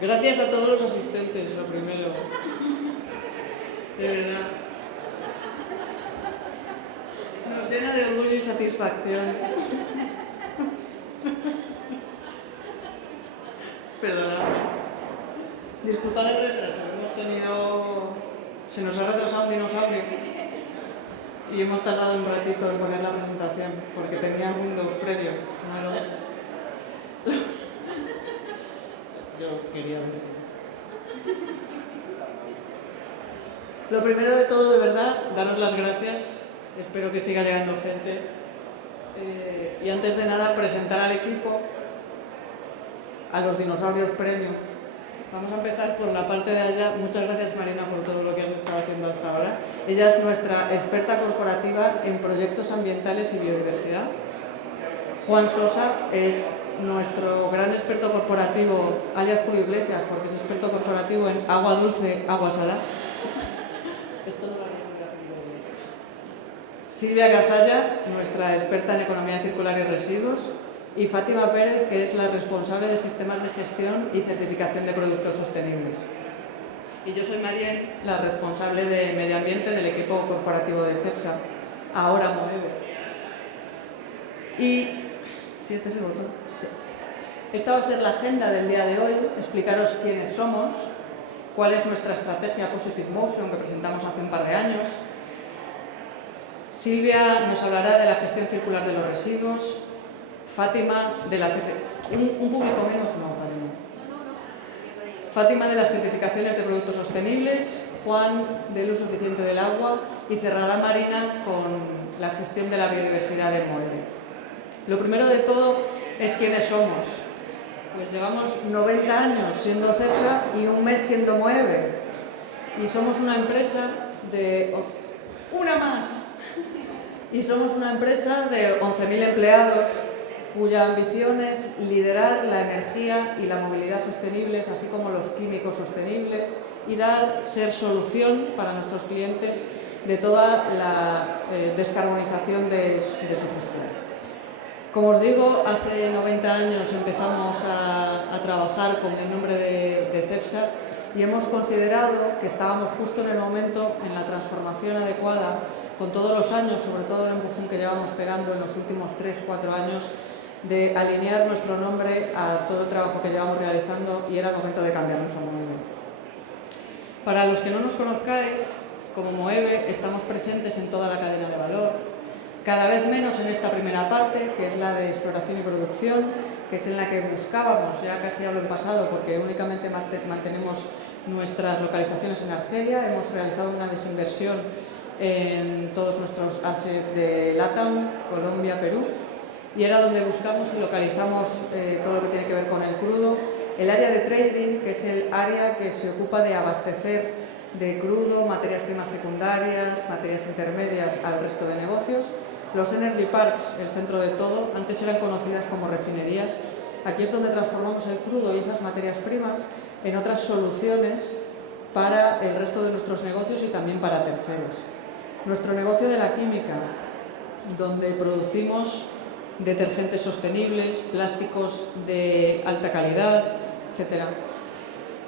Gracias a todos los asistentes, lo primero. De verdad. Nos llena de orgullo y satisfacción. Perdonadme. Disculpad el retraso, hemos tenido... Se nos ha retrasado un dinosaurio y hemos tardado un ratito en poner la presentación porque tenía Windows previo, no el 11. Yo quería ver si... Lo primero de todo, de verdad, daros las gracias. Espero que siga llegando gente. Y antes de nada, presentar al equipo, a los dinosaurios premium. Vamos a empezar por la parte de allá. Muchas gracias, Marina, por todo lo que has estado haciendo hasta ahora. Ella es nuestra experta corporativa en proyectos ambientales y biodiversidad. Juan Sosa es nuestro gran experto corporativo, alias Julio Iglesias, porque es experto corporativo en agua dulce, agua salada. Esto no lo haría Silvia Cazalla, nuestra experta en economía circular y residuos, y Fátima Pérez, que es la responsable de sistemas de gestión y certificación de productos sostenibles. Y yo soy Marien, la responsable de medio ambiente del equipo corporativo de CEPSA, ahora Moeve. Y si este es el botón, sí. Esta va a ser la agenda del día de hoy, explicaros quiénes somos, cuál es nuestra estrategia Positive Motion que presentamos hace un par de años. Silvia nos hablará de la gestión circular de los residuos, Fátima de la... Un público menos, no, Fátima. Fátima de las certificaciones de productos sostenibles, Juan del uso eficiente del agua y cerrará Marina con la gestión de la biodiversidad de Moeve. Lo primero de todo es quiénes somos. Pues llevamos 90 años siendo CEPSA y un mes siendo Moeve. Y somos una empresa de... ¡Una más! Y somos una empresa de 11.000 empleados cuya ambición es liderar la energía y la movilidad sostenibles, así como los químicos sostenibles, y ser solución para nuestros clientes de toda la descarbonización de su gestión. Como os digo, hace 90 años empezamos a trabajar con el nombre de CEPSA y hemos considerado que estábamos justo en el momento, en la transformación adecuada, con todos los años, sobre todo el empujón que llevamos pegando en los últimos 3-4 años, de alinear nuestro nombre a todo el trabajo que llevamos realizando y era el momento de cambiarnos a Moeve. Para los que no nos conozcáis, como Moeve estamos presentes en toda la cadena de valor, cada vez menos en esta primera parte, que es la de exploración y producción, que es en la que buscábamos, ya casi hablo en pasado, porque únicamente mantenemos nuestras localizaciones en Argelia, hemos realizado una desinversión en todos nuestros assets de LATAM, Colombia, Perú, y era donde buscamos y localizamos todo lo que tiene que ver con el crudo. El área de trading, que es el área que se ocupa de abastecer de crudo, materias primas secundarias, materias intermedias al resto de negocios. Los Energy Parks, el centro de todo, antes eran conocidas como refinerías. Aquí es donde transformamos el crudo y esas materias primas en otras soluciones para el resto de nuestros negocios y también para terceros. Nuestro negocio de la química, donde producimos detergentes sostenibles, plásticos de alta calidad, etc.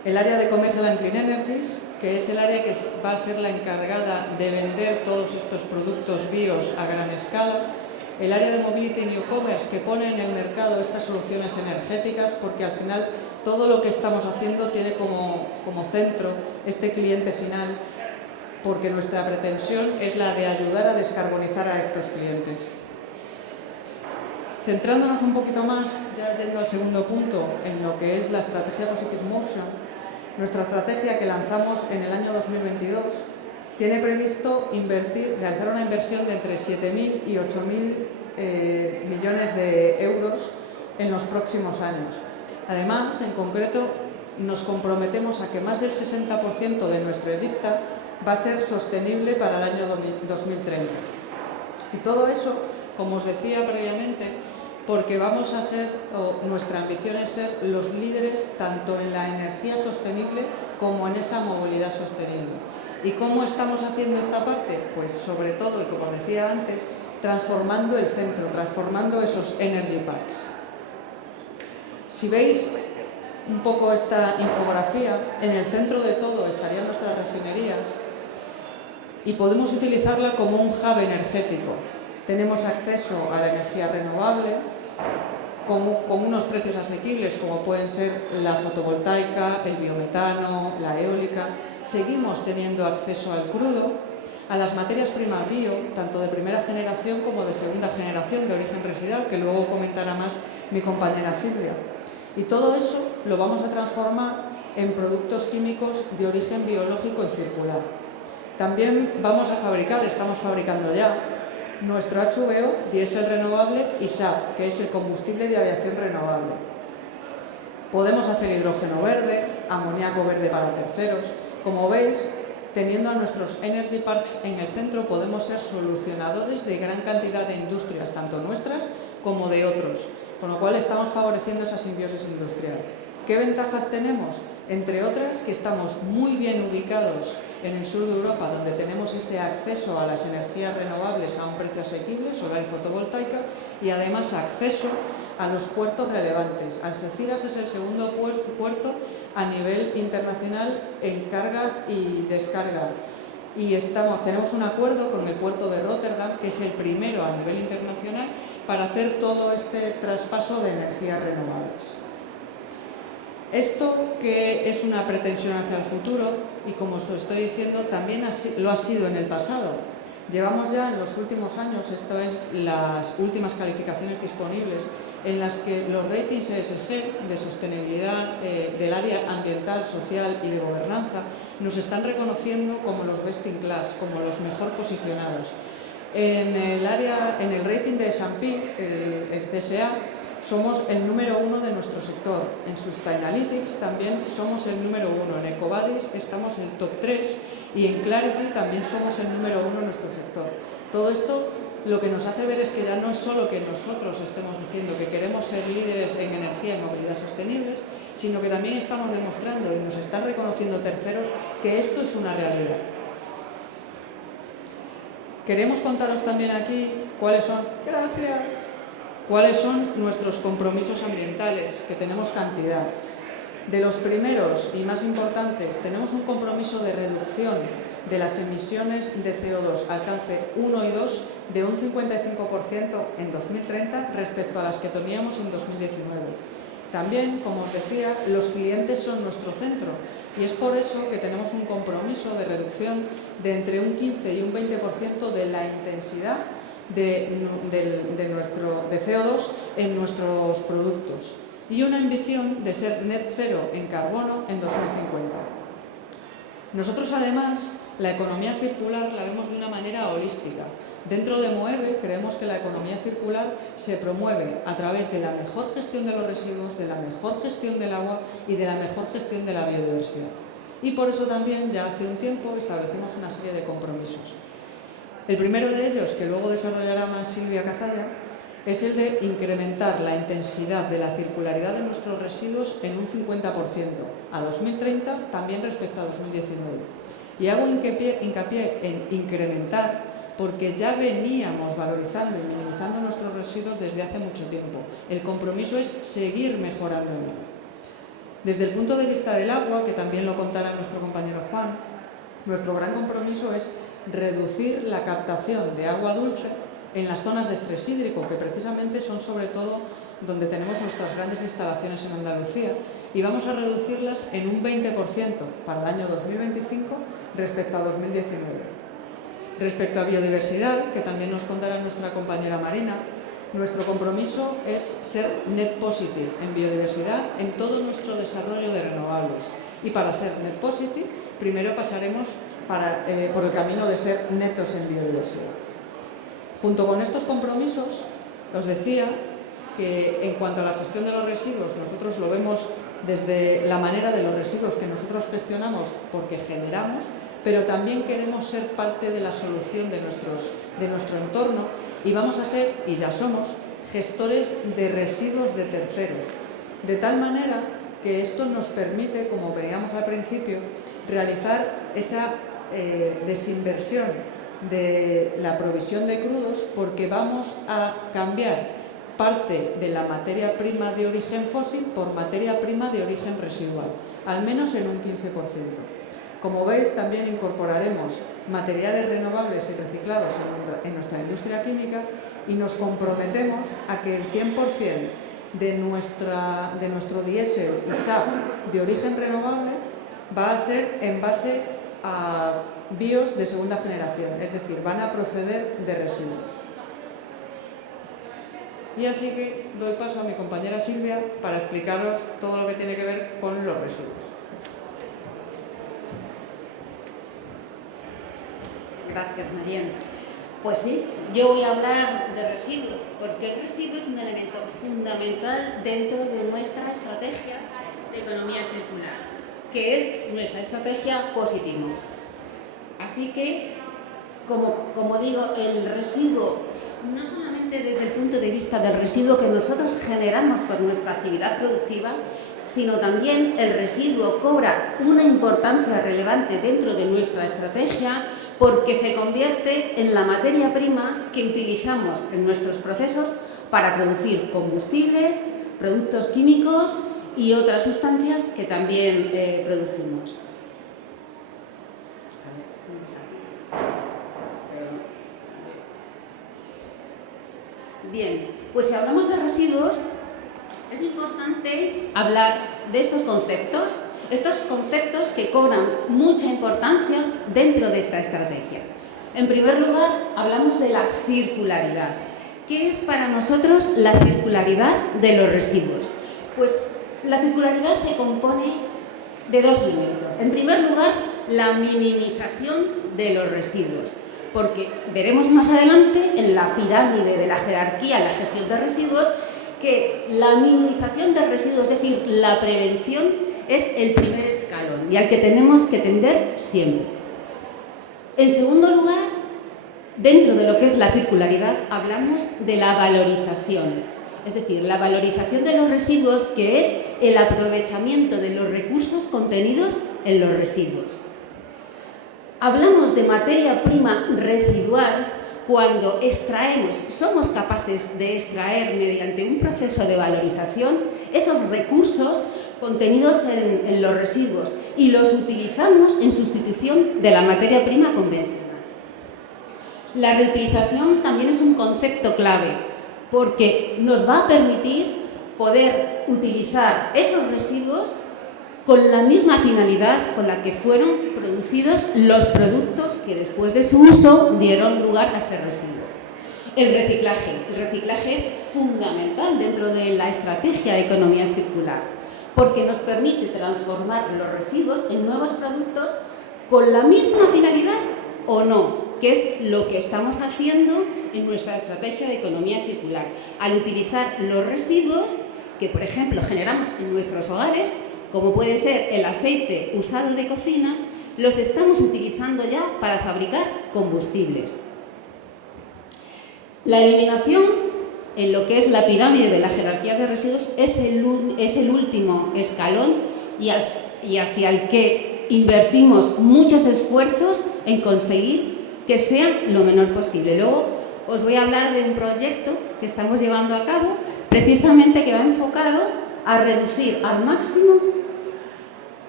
El área de Commercial and Clean Energies, que es el área que va a ser la encargada de vender todos estos productos bios a gran escala. El área de Mobility and New Commerce, que pone en el mercado estas soluciones energéticas, porque al final todo lo que estamos haciendo tiene como centro este cliente final, porque nuestra pretensión es la de ayudar a descarbonizar a estos clientes. Centrándonos un poquito más, ya yendo al segundo punto, en lo que es la estrategia Positive Motion, nuestra estrategia que lanzamos en el año 2022 tiene previsto realizar una inversión de entre 7.000 y 8.000 millones de euros en los próximos años. Además, en concreto, nos comprometemos a que más del 60% de nuestro EBITDA va a ser sostenible para el año 2030. Y todo eso, como os decía previamente, porque vamos a ser, o nuestra ambición es ser los líderes tanto en la energía sostenible como en esa movilidad sostenible. ¿Y cómo estamos haciendo esta parte? Pues sobre todo, y como decía antes, transformando el centro, transformando esos energy parks. Si veis un poco esta infografía, en el centro de todo estarían nuestras refinerías y podemos utilizarla como un hub energético. Tenemos acceso a la energía renovable con unos precios asequibles como pueden ser la fotovoltaica, el biometano, la eólica. Seguimos teniendo acceso al crudo, a las materias primas bio, tanto de primera generación como de segunda generación de origen residual, que luego comentará más mi compañera Silvia. Y todo eso lo vamos a transformar en productos químicos de origen biológico y circular. También vamos a fabricar, estamos fabricando ya, nuestro HVO, diésel renovable, y SAF, que es el combustible de aviación renovable. Podemos hacer hidrógeno verde, amoníaco verde para terceros. Como veis, teniendo a nuestros Energy Parks en el centro, podemos ser solucionadores de gran cantidad de industrias, tanto nuestras como de otros, con lo cual estamos favoreciendo esa simbiosis industrial. ¿Qué ventajas tenemos? Entre otras, que estamos muy bien ubicados en el sur de Europa, donde tenemos ese acceso a las energías renovables a un precio asequible, solar y fotovoltaica, y además acceso a los puertos relevantes. Algeciras es el segundo puerto a nivel internacional en carga y descarga. Y tenemos un acuerdo con el puerto de Rotterdam, que es el primero a nivel internacional, para hacer todo este traspaso de energías renovables. Esto que es una pretensión hacia el futuro, y como os estoy diciendo, también lo ha sido en el pasado. Llevamos ya en los últimos años, esto es las últimas calificaciones disponibles, en las que los ratings ESG de sostenibilidad del área ambiental, social y de gobernanza nos están reconociendo como los best in class, como los mejor posicionados. En el rating de S&P, el CSA, somos el número 1 de nuestro sector. En Sustainalytics también somos el número 1. En EcoVadis estamos en el top 3 y en Clarity también somos el número 1 en nuestro sector. Todo esto lo que nos hace ver es que ya no es solo que nosotros estemos diciendo que queremos ser líderes en energía y movilidad sostenibles, sino que también estamos demostrando y nos están reconociendo terceros que esto es una realidad. Queremos contaros también aquí cuáles son nuestros compromisos ambientales, que tenemos cantidad. De los primeros y más importantes, tenemos un compromiso de reducción de las emisiones de CO2 alcance 1 y 2 de un 55% en 2030 respecto a las que teníamos en 2019. También, como os decía, los clientes son nuestro centro y es por eso que tenemos un compromiso de reducción de entre un 15 y un 20% de la intensidad de CO2 en nuestros productos y una ambición de ser net cero en carbono en 2050. Nosotros, además, la economía circular la vemos de una manera holística. Dentro de MOEVE creemos que la economía circular se promueve a través de la mejor gestión de los residuos, de la mejor gestión del agua y de la mejor gestión de la biodiversidad. Y por eso también, ya hace un tiempo, establecimos una serie de compromisos. El primero de ellos, que luego desarrollará más Silvia Cazalla, es el de incrementar la intensidad de la circularidad de nuestros residuos en un 50% a 2030, también respecto a 2019. Y hago hincapié en incrementar porque ya veníamos valorizando y minimizando nuestros residuos desde hace mucho tiempo. El compromiso es seguir mejorándolo. Desde el punto de vista del agua, que también lo contará nuestro compañero Juan, nuestro gran compromiso es reducir la captación de agua dulce en las zonas de estrés hídrico, que precisamente son sobre todo donde tenemos nuestras grandes instalaciones en Andalucía, y vamos a reducirlas en un 20% para el año 2025 respecto a 2019. Respecto a biodiversidad, que también nos contará nuestra compañera Marina, nuestro compromiso es ser net positive en biodiversidad en todo nuestro desarrollo de renovables. Y para ser net positive, primero pasaremos por el camino de ser netos en biodiversidad. Junto con estos compromisos, os decía que en cuanto a la gestión de los residuos, nosotros lo vemos desde la manera de los residuos que nosotros gestionamos porque generamos, pero también queremos ser parte de la solución de nuestro entorno y vamos a ser, y ya somos, gestores de residuos de terceros. De tal manera que esto nos permite, como veíamos al principio, realizar esa desinversión de la provisión de crudos porque vamos a cambiar parte de la materia prima de origen fósil por materia prima de origen residual, al menos en un 15%. Como veis, también incorporaremos materiales renovables y reciclados en nuestra industria química y nos comprometemos a que el 100% de nuestro diésel y SAF de origen renovable va a ser en base a bios de segunda generación, es decir, van a proceder de residuos. Y así que doy paso a mi compañera Silvia para explicaros todo lo que tiene que ver con los residuos. Gracias, Marian. Pues sí, yo voy a hablar de residuos, porque el residuo es un elemento fundamental dentro de nuestra estrategia de economía circular, que es nuestra estrategia Positivos. Así que, como digo, el residuo, no solamente desde el punto de vista del residuo que nosotros generamos por nuestra actividad productiva, sino también el residuo cobra una importancia relevante dentro de nuestra estrategia porque se convierte en la materia prima que utilizamos en nuestros procesos para producir combustibles, productos químicos y otras sustancias que también producimos. Bien, pues si hablamos de residuos, es importante hablar de estos conceptos que cobran mucha importancia dentro de esta estrategia. En primer lugar, hablamos de la circularidad. ¿Qué es para nosotros la circularidad de los residuos? Pues la circularidad se compone de dos elementos. En primer lugar, la minimización de los residuos, porque veremos más adelante en la pirámide de la jerarquía en la gestión de residuos que la minimización de residuos, es decir, la prevención, es el primer escalón y al que tenemos que tender siempre. En segundo lugar, dentro de lo que es la circularidad, hablamos de la valorización, es decir, la valorización de los residuos, que es el aprovechamiento de los recursos contenidos en los residuos. Hablamos de materia prima residual cuando somos capaces de extraer mediante un proceso de valorización esos recursos contenidos en los residuos y los utilizamos en sustitución de la materia prima convencional. La reutilización también es un concepto clave porque nos va a permitir poder utilizar esos residuos con la misma finalidad con la que fueron producidos los productos que después de su uso dieron lugar a ese residuo. El reciclaje es fundamental dentro de la estrategia de economía circular porque nos permite transformar los residuos en nuevos productos con la misma finalidad o no, que es lo que estamos haciendo en nuestra estrategia de economía circular, al utilizar los residuos que, por ejemplo, generamos en nuestros hogares, como puede ser el aceite usado de cocina, los estamos utilizando ya para fabricar combustibles. La eliminación, en lo que es la pirámide de la jerarquía de residuos, es el último escalón y hacia el que invertimos muchos esfuerzos en conseguir que sea lo menor posible. Luego os voy a hablar de un proyecto que estamos llevando a cabo, precisamente que va enfocado a reducir al máximo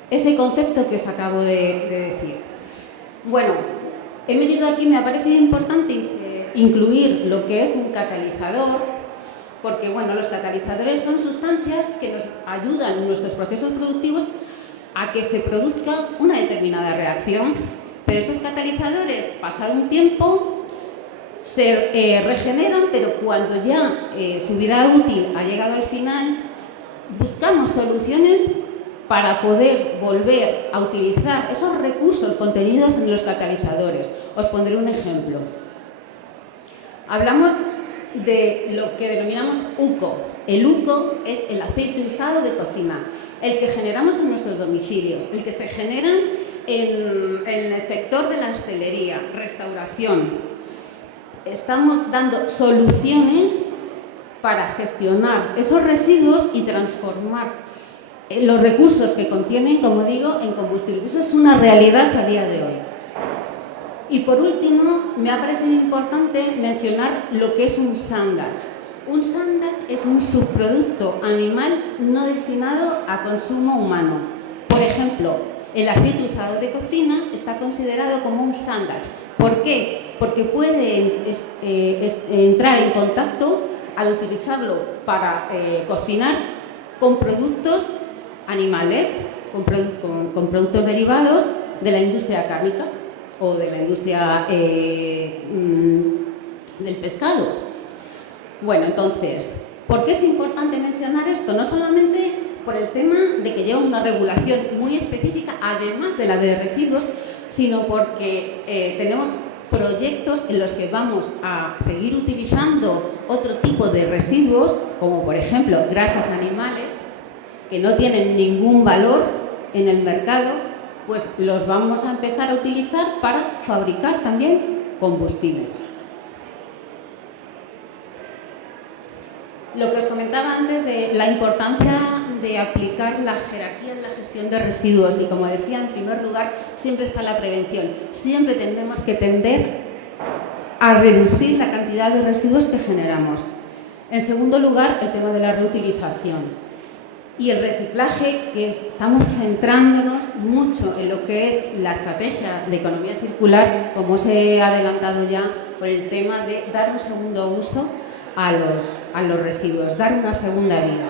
ese concepto que os acabo de decir. Bueno, he venido aquí, me ha parecido importante incluir lo que es un catalizador, porque bueno, los catalizadores son sustancias que nos ayudan en nuestros procesos productivos a que se produzca una determinada reacción, pero estos catalizadores, pasado un tiempo, se regeneran, pero cuando ya su vida útil ha llegado al final, buscamos soluciones para poder volver a utilizar esos recursos contenidos en los catalizadores. Os pondré un ejemplo. Hablamos de lo que denominamos UCO. El UCO es el aceite usado de cocina, el que generamos en nuestros domicilios, el que se genera en el sector de la hostelería, restauración. Estamos dando soluciones para gestionar esos residuos y transformar los recursos que contienen, como digo, en combustibles. Eso es una realidad a día de hoy. Y por último, me ha parecido importante mencionar lo que es un sandwich. Un sándwich es un subproducto animal no destinado a consumo humano. Por ejemplo, el aceite usado de cocina está considerado como un sándwich. ¿Por qué? Porque puede entrar en contacto, al utilizarlo para cocinar, con productos animales, con productos derivados de la industria cárnica o de la industria del pescado. Bueno, entonces, ¿por qué es importante mencionar esto? No solamente por el tema de que lleva una regulación muy específica, además de la de residuos, sino porque tenemos proyectos en los que vamos a seguir utilizando otro tipo de residuos, como por ejemplo grasas animales, que no tienen ningún valor en el mercado, pues los vamos a empezar a utilizar para fabricar también combustibles. Lo que os comentaba antes de la importancia de aplicar la jerarquía en la gestión de residuos y, como decía, en primer lugar, siempre está la prevención. Siempre tendremos que tender a reducir la cantidad de residuos que generamos. En segundo lugar, el tema de la reutilización y el reciclaje, que estamos centrándonos mucho en lo que es la estrategia de economía circular, como os he adelantado ya, por el tema de dar un segundo uso a los residuos, dar una segunda vida.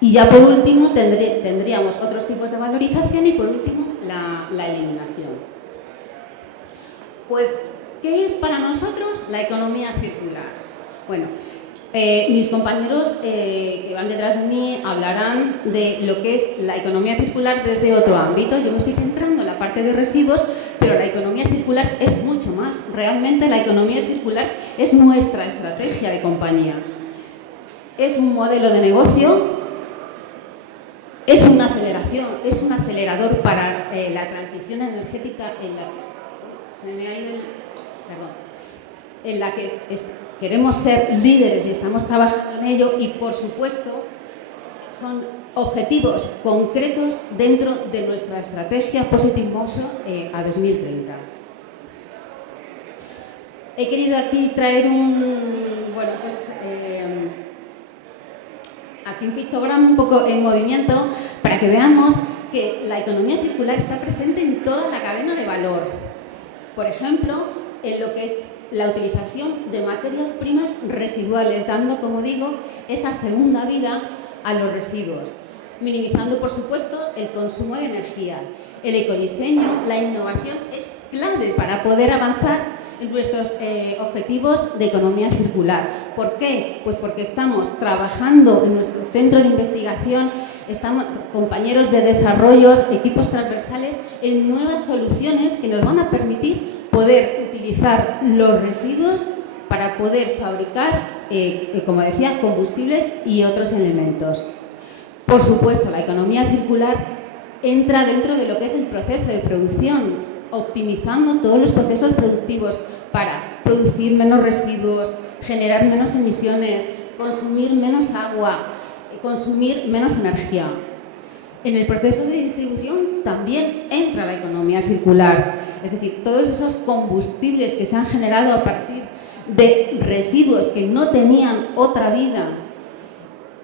Y ya por último tendríamos otros tipos de valorización y por último la eliminación. Pues, ¿qué es para nosotros la economía circular? Bueno, mis compañeros que van detrás de mí hablarán de lo que es la economía circular desde otro ámbito. Yo me estoy centrando en la parte de residuos, pero la economía circular es mucho más. Realmente la economía circular es nuestra estrategia de compañía. Es un modelo de negocio, es una aceleración, es un acelerador para la transición energética en la que queremos ser líderes y estamos trabajando en ello, y por supuesto son objetivos concretos dentro de nuestra estrategia Positive Motion a 2030. He querido aquí traer aquí un pictograma un poco en movimiento para que veamos que la economía circular está presente en toda la cadena de valor. Por ejemplo, en lo que es la utilización de materias primas residuales, dando, como digo, esa segunda vida a los residuos, minimizando, por supuesto, el consumo de energía. El ecodiseño, la innovación es clave para poder avanzar en nuestros objetivos de economía circular. ¿Por qué? Pues porque estamos trabajando en nuestro centro de investigación, estamos compañeros de desarrollos, equipos transversales, en nuevas soluciones que nos van a permitir poder utilizar los residuos para poder fabricar, como decía, combustibles y otros elementos. Por supuesto, la economía circular entra dentro de lo que es el proceso de producción, optimizando todos los procesos productivos para producir menos residuos, generar menos emisiones, consumir menos agua, consumir menos energía. En el proceso de distribución también entra la economía circular, es decir, todos esos combustibles que se han generado a partir de residuos que no tenían otra vida,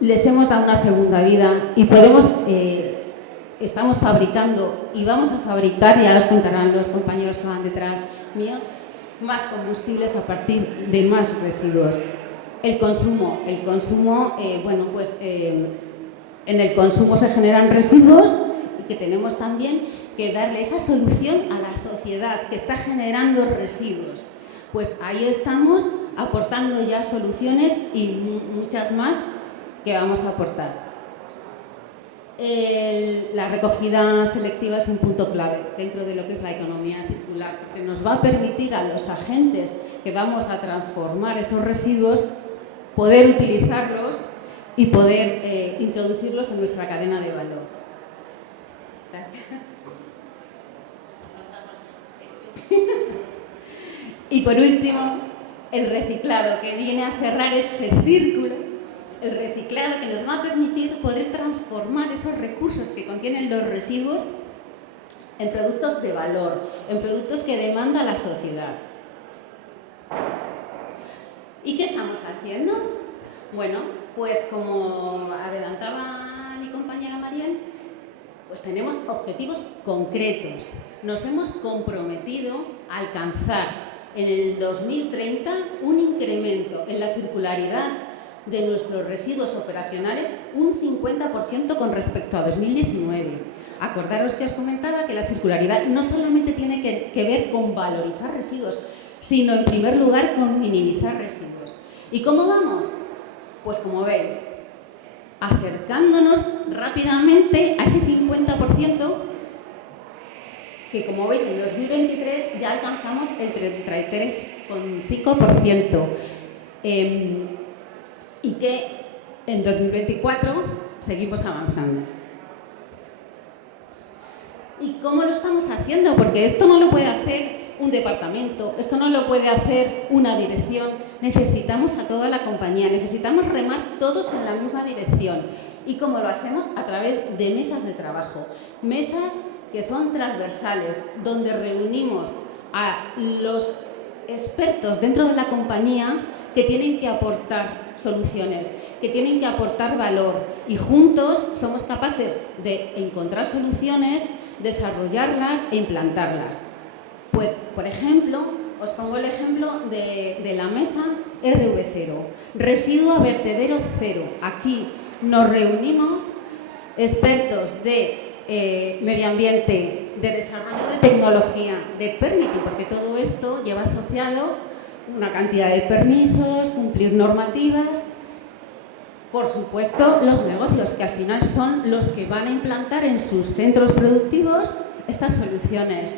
les hemos dado una segunda vida y estamos fabricando y vamos a fabricar, ya os contarán los compañeros que van detrás mío, más combustibles a partir de más residuos. El consumo, en el consumo se generan residuos y que tenemos también que darle esa solución a la sociedad que está generando residuos. Pues ahí estamos aportando ya soluciones y muchas más que vamos a aportar. La recogida selectiva es un punto clave dentro de lo que es la economía circular, que nos va a permitir a los agentes que vamos a transformar esos residuos poder utilizarlos y poder introducirlos en nuestra cadena de valor. Gracias. Y por último, el reciclado, que viene a cerrar ese círculo, el reciclado que nos va a permitir poder transformar esos recursos que contienen los residuos en productos de valor, en productos que demanda la sociedad. ¿Y qué estamos haciendo? Bueno, pues como adelantaba mi compañera Mariel, pues tenemos objetivos concretos. Nos hemos comprometido a alcanzar en el 2030 un incremento en la circularidad de nuestros residuos operacionales un 50% con respecto a 2019. Acordaros que os comentaba que la circularidad no solamente tiene que ver con valorizar residuos, sino en primer lugar con minimizar residuos. ¿Y cómo vamos? Pues como veis, acercándonos rápidamente a ese 50%, que como veis en 2023 ya alcanzamos el 33,5%, y que en 2024 seguimos avanzando. ¿Y cómo lo estamos haciendo? Porque esto no lo puede hacer un departamento, esto no lo puede hacer una dirección, necesitamos a toda la compañía, necesitamos remar todos en la misma dirección. ¿Y cómo lo hacemos? A través de mesas de trabajo, mesas que son transversales, donde reunimos a los expertos dentro de la compañía que tienen que aportar soluciones, que tienen que aportar valor, y juntos somos capaces de encontrar soluciones, desarrollarlas e implantarlas. Pues, por ejemplo, os pongo el ejemplo de la mesa RV0, residuo a vertedero cero. Aquí nos reunimos expertos de medio ambiente, de desarrollo de tecnología, de permitting, porque todo esto lleva asociado una cantidad de permisos, cumplir normativas. Por supuesto, los negocios, que al final son los que van a implantar en sus centros productivos estas soluciones.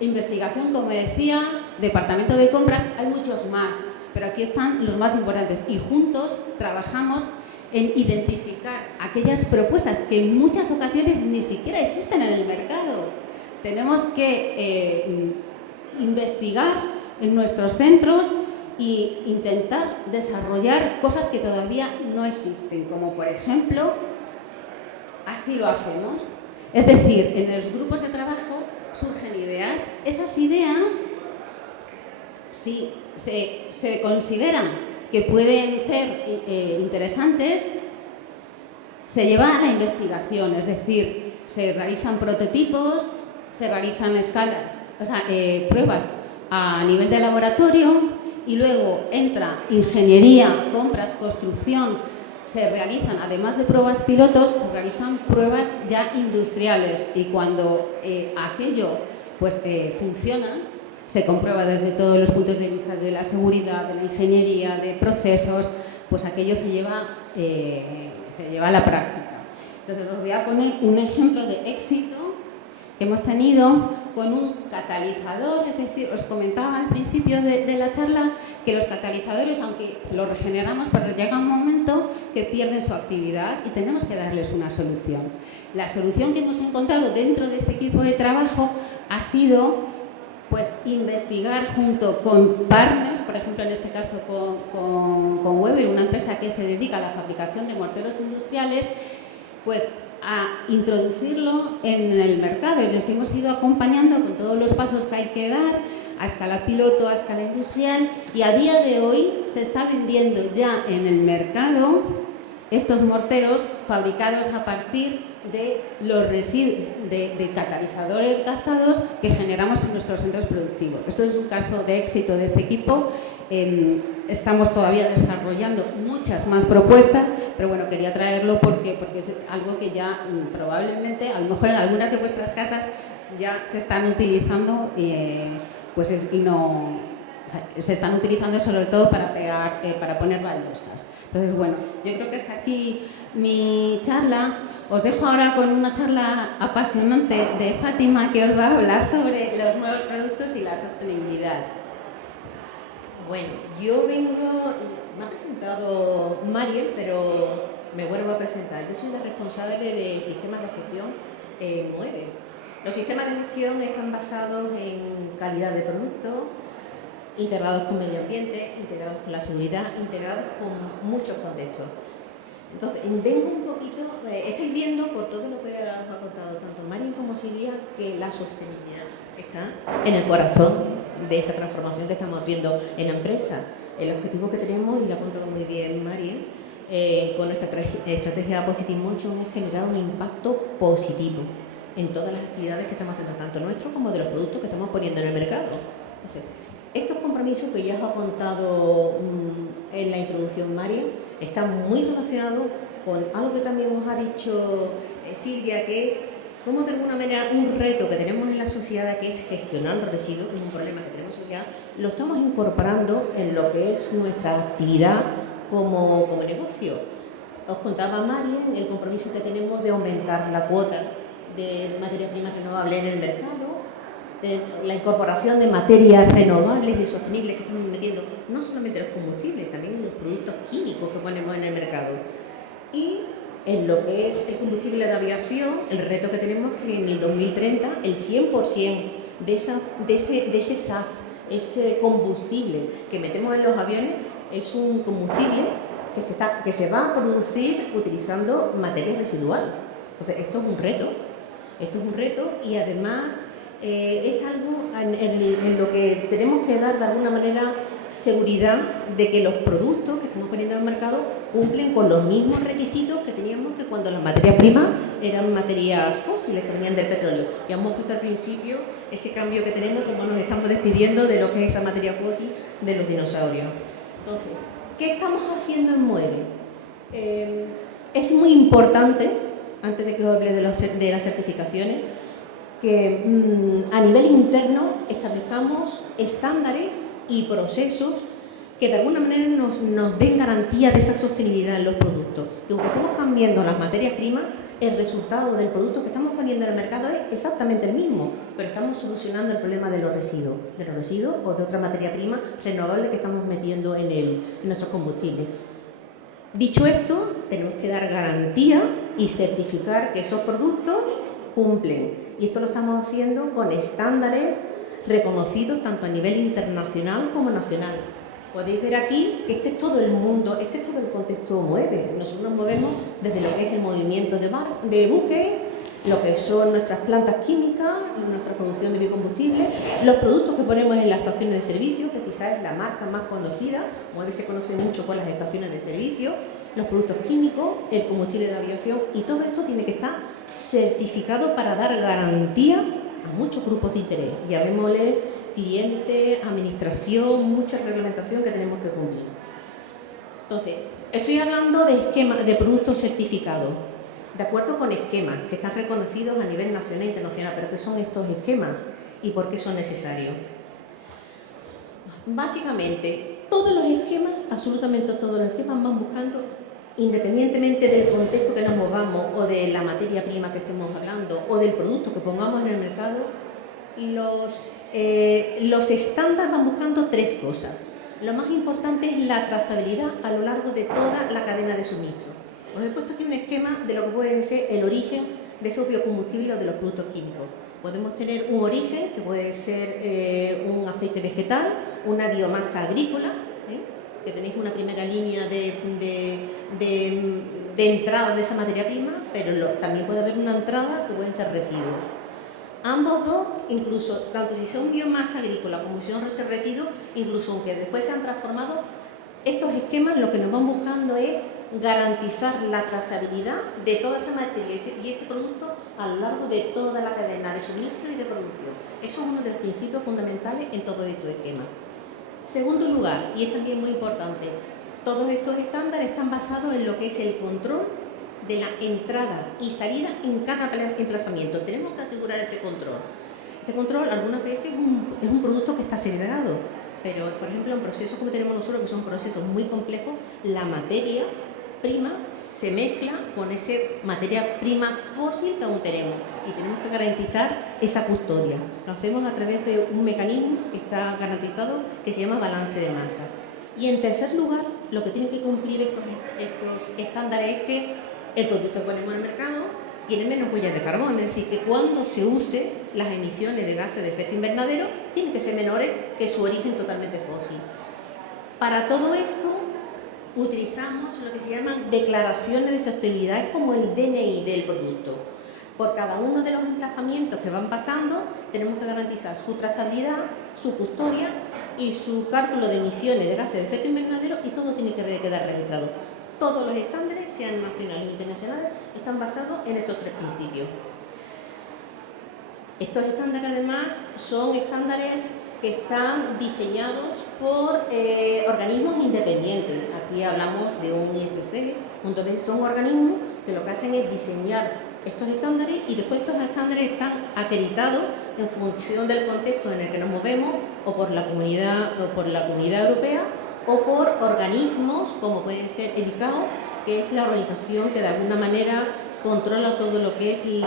Investigación, como decía, departamento de compras, hay muchos más, pero aquí están los más importantes y juntos trabajamos en identificar aquellas propuestas que en muchas ocasiones ni siquiera existen en el mercado. Tenemos que investigar en nuestros centros e intentar desarrollar cosas que todavía no existen, como por ejemplo, así lo hacemos. Es decir, en los grupos de trabajo surgen ideas. Esas ideas, si se consideran que pueden ser interesantes, se lleva a la investigación, es decir, se realizan prototipos, se realizan escalas, pruebas a nivel de laboratorio, y luego entra ingeniería, compras, construcción, se realizan, además de pruebas pilotos, se realizan pruebas ya industriales, y cuando aquello pues, funciona, se comprueba desde todos los puntos de vista de la seguridad, de la ingeniería, de procesos, pues aquello se lleva a la práctica. Entonces os voy a poner un ejemplo de éxito que hemos tenido con un catalizador. Es decir, os comentaba al principio de la charla que los catalizadores, aunque los regeneramos, pero llega un momento que pierden su actividad y tenemos que darles una solución. La solución que hemos encontrado dentro de este equipo de trabajo ha sido pues, investigar junto con partners, por ejemplo en este caso con Weber, una empresa que se dedica a la fabricación de morteros industriales, pues a introducirlo en el mercado, y les hemos ido acompañando con todos los pasos que hay que dar a escala piloto, a escala industrial, y a día de hoy se está vendiendo ya en el mercado estos morteros fabricados a partir de los residuos de catalizadores gastados que generamos en nuestros centros productivos. Esto es un caso de éxito de este equipo. Estamos todavía desarrollando muchas más propuestas, pero bueno, quería traerlo porque es algo que ya probablemente, a lo mejor en algunas de vuestras casas ya se están utilizando, se están utilizando sobre todo para pegar, para poner baldosas. Entonces, bueno, yo creo que hasta aquí mi charla. Os dejo ahora con una charla apasionante de Fátima, que os va a hablar sobre los nuevos productos y la sostenibilidad. Bueno, yo me ha presentado Mariel, pero me vuelvo a presentar. Yo soy la responsable de sistemas de gestión en Moeve. Los sistemas de gestión están basados en calidad de producto, integrados con medio ambiente, integrados con la seguridad, integrados con muchos contextos. Entonces, vengo un poquito, estáis viendo por todo lo que os ha contado tanto Mariel como Silvia, que la sostenibilidad está en el corazón de esta transformación que estamos haciendo en la empresa. El objetivo que tenemos, y lo ha contado muy bien María, con nuestra estrategia Positive Motion, es generar un impacto positivo en todas las actividades que estamos haciendo, tanto nuestros como de los productos que estamos poniendo en el mercado. Entonces, estos compromisos que ya os ha contado en la introducción María, están muy relacionados con algo que también os ha dicho Silvia, que es cómo de alguna manera un reto que tenemos en la sociedad, que es gestionar los residuos, que es un problema que tenemos en la sociedad, lo estamos incorporando en lo que es nuestra actividad como negocio. Os contaba María el compromiso que tenemos de aumentar la cuota de materias primas renovables en el mercado, de la incorporación de materias renovables y sostenibles que estamos metiendo, no solamente en los combustibles, también en los productos químicos que ponemos en el mercado. Y en lo que es el combustible de aviación, el reto que tenemos es que en el 2030 el 100% de ese SAF, ese combustible que metemos en los aviones, es un combustible que se va a producir utilizando materia residual. Entonces, esto es un reto y además es algo en lo que tenemos que dar de alguna manera seguridad de que los productos que estamos poniendo en el mercado cumplen con los mismos requisitos que teníamos que cuando las materias primas eran materias fósiles que venían del petróleo. Ya hemos puesto al principio ese cambio que tenemos, como nos estamos despidiendo de lo que es esa materia fósil de los dinosaurios. Entonces, ¿qué estamos haciendo en Moeve? Es muy importante, antes de que os hable de las certificaciones, que a nivel interno establezcamos estándares y procesos que de alguna manera nos den garantía de esa sostenibilidad en los productos. Que aunque estemos cambiando las materias primas, el resultado del producto que estamos poniendo en el mercado es exactamente el mismo, pero estamos solucionando el problema de los residuos o de otra materia prima renovable que estamos metiendo en nuestros combustibles. Dicho esto, tenemos que dar garantía y certificar que esos productos cumplen. Y esto lo estamos haciendo con estándares reconocidos tanto a nivel internacional como nacional. Podéis ver aquí que este es todo el mundo, este es todo el contexto Moeve. Nosotros nos movemos desde lo que es el movimiento de buques, lo que son nuestras plantas químicas, nuestra producción de biocombustible, los productos que ponemos en las estaciones de servicio, que quizás es la marca más conocida. Mueve se conoce mucho por las estaciones de servicio, los productos químicos, el combustible de aviación, y todo esto tiene que estar certificado para dar garantía a muchos grupos de interés. Llamémosle clientes, administración, mucha reglamentación que tenemos que cumplir. Entonces, estoy hablando de esquemas de productos certificados, de acuerdo con esquemas que están reconocidos a nivel nacional e internacional. ¿Pero qué son estos esquemas y por qué son necesarios? Básicamente, todos los esquemas, absolutamente todos los esquemas, van buscando, independientemente del contexto que nos movamos o de la materia prima que estemos hablando o del producto que pongamos en el mercado, los estándares van buscando tres cosas. Lo más importante es la trazabilidad a lo largo de toda la cadena de suministro. Os he puesto aquí un esquema de lo que puede ser el origen de esos biocombustibles o de los productos químicos. Podemos tener un origen que puede ser un aceite vegetal, una biomasa agrícola, que tenéis una primera línea de entrada de esa materia prima, pero también puede haber una entrada que pueden ser residuos. Ambos dos, incluso tanto si son biomasa agrícola como si son residuos, incluso aunque después se han transformado, estos esquemas lo que nos van buscando es garantizar la trazabilidad de toda esa materia y ese producto a lo largo de toda la cadena de suministro y de producción. Eso es uno de los principios fundamentales en todo estos esquemas. Segundo lugar, y es también muy importante, todos estos estándares están basados en lo que es el control de la entrada y salida en cada emplazamiento. Tenemos que asegurar este control. Este control algunas veces es un producto que está segregado, pero por ejemplo en procesos como tenemos nosotros, que son procesos muy complejos, la materia prima se mezcla con esa materia prima fósil que aún tenemos y tenemos que garantizar esa custodia. Lo hacemos a través de un mecanismo que está garantizado que se llama balance de masa. Y en tercer lugar, lo que tienen que cumplir estos estándares es que el producto que ponemos en el mercado tiene menos huellas de carbono, es decir, que cuando se use las emisiones de gases de efecto invernadero tienen que ser menores que su origen totalmente fósil. Para todo esto utilizamos lo que se llaman declaraciones de sostenibilidad, es como el DNI del producto. Por cada uno de los emplazamientos que van pasando, tenemos que garantizar su trazabilidad, su custodia y su cálculo de emisiones de gases de efecto invernadero, y todo tiene que quedar registrado. Todos los estándares, sean nacionales o internacionales, están basados en estos 3 principios. Estos estándares, además, son estándares que están diseñados por organismos independientes. Aquí hablamos de un ISC, entonces son organismos que lo que hacen es diseñar estos estándares, y después estos estándares están acreditados en función del contexto en el que nos movemos, o por la Comunidad Europea, o por organismos como puede ser el ICAO, que es la organización que de alguna manera controla todo lo que es el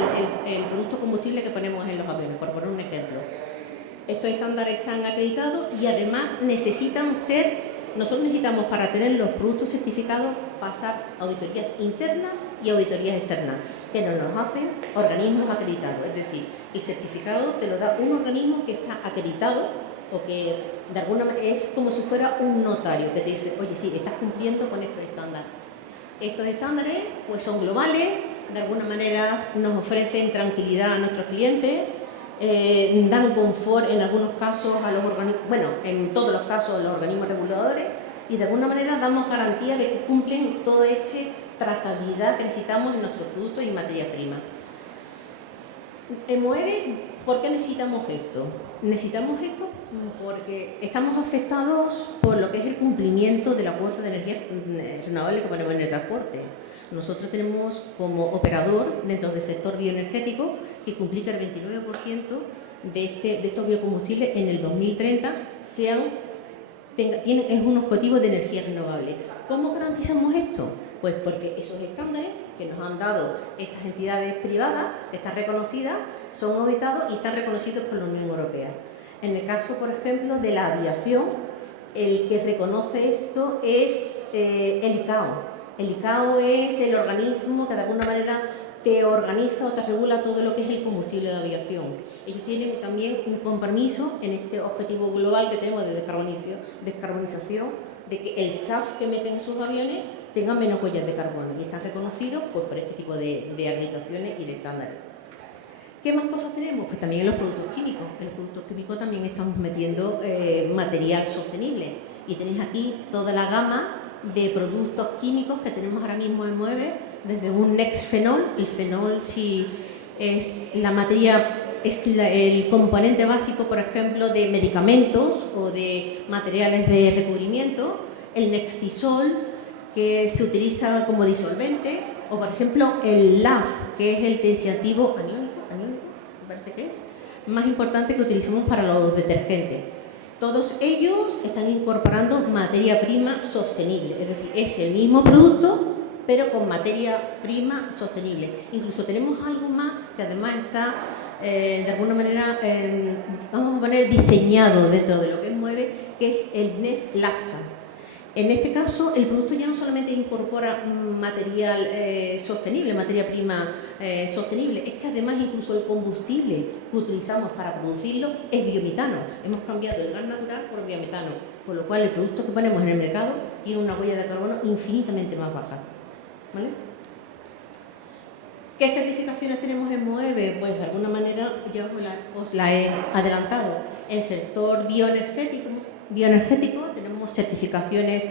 producto combustible que ponemos en los aviones, por poner un ejemplo. Estos estándares están acreditados y además nosotros necesitamos, para tener los productos certificados, pasar auditorías internas y auditorías externas, que nos hacen organismos acreditados. Es decir, el certificado te lo da un organismo que está acreditado, o que de alguna manera es como si fuera un notario que te dice, oye, sí, estás cumpliendo con estos estándares. Estos estándares pues son globales, de alguna manera nos ofrecen tranquilidad a nuestros clientes, dan confort en algunos casos a los organismos, bueno, en todos los casos a los organismos reguladores, y de alguna manera damos garantía de que cumplen toda esa trazabilidad que necesitamos en nuestros productos y materias primas. En MOEVE, ¿por qué necesitamos esto? Necesitamos esto porque estamos afectados por lo que es el cumplimiento de la cuota de energía renovable que ponemos en el transporte. Nosotros tenemos como operador dentro del sector bioenergético que cumplir que el 29% de estos biocombustibles en el 2030 es un objetivo de energía renovable. ¿Cómo garantizamos esto? Pues porque esos estándares que nos han dado estas entidades privadas, que están reconocidas, son auditados y están reconocidos por la Unión Europea. En el caso, por ejemplo, de la aviación, el que reconoce esto es el ICAO. El ICAO es el organismo que de alguna manera te organiza o te regula todo lo que es el combustible de aviación. Ellos tienen también un compromiso en este objetivo global que tenemos de descarbonización, de que el SAF que meten en sus aviones tenga menos huellas de carbono, y están reconocidos pues, por este tipo de acreditaciones y de estándares. ¿Qué más cosas tenemos? Pues también en los productos químicos. En los productos químicos también estamos metiendo material sostenible, y tenéis aquí toda la gama de productos químicos que tenemos ahora mismo en MOEVE, desde un Nexfenol. El fenol sí es la materia, es el componente básico, por ejemplo, de medicamentos o de materiales de recubrimiento. El Nextisol, que se utiliza como disolvente, o por ejemplo el LAF, que es el tensioactivo anímico, me parece que es más importante que utilizamos para los detergentes. Todos ellos están incorporando materia prima sostenible, es decir, es el mismo producto pero con materia prima sostenible. Incluso tenemos algo más que además está de alguna manera, vamos a poner, diseñado dentro de lo que es MOEVE, que es el NES Lapsa. En este caso, el producto ya no solamente incorpora material sostenible, materia prima sostenible, es que además incluso el combustible que utilizamos para producirlo es biometano. Hemos cambiado el gas natural por biometano, con lo cual el producto que ponemos en el mercado tiene una huella de carbono infinitamente más baja. ¿Vale? ¿Qué certificaciones tenemos en MOEVE? Pues de alguna manera ya os la he adelantado. En el sector bioenergético tenemos certificaciones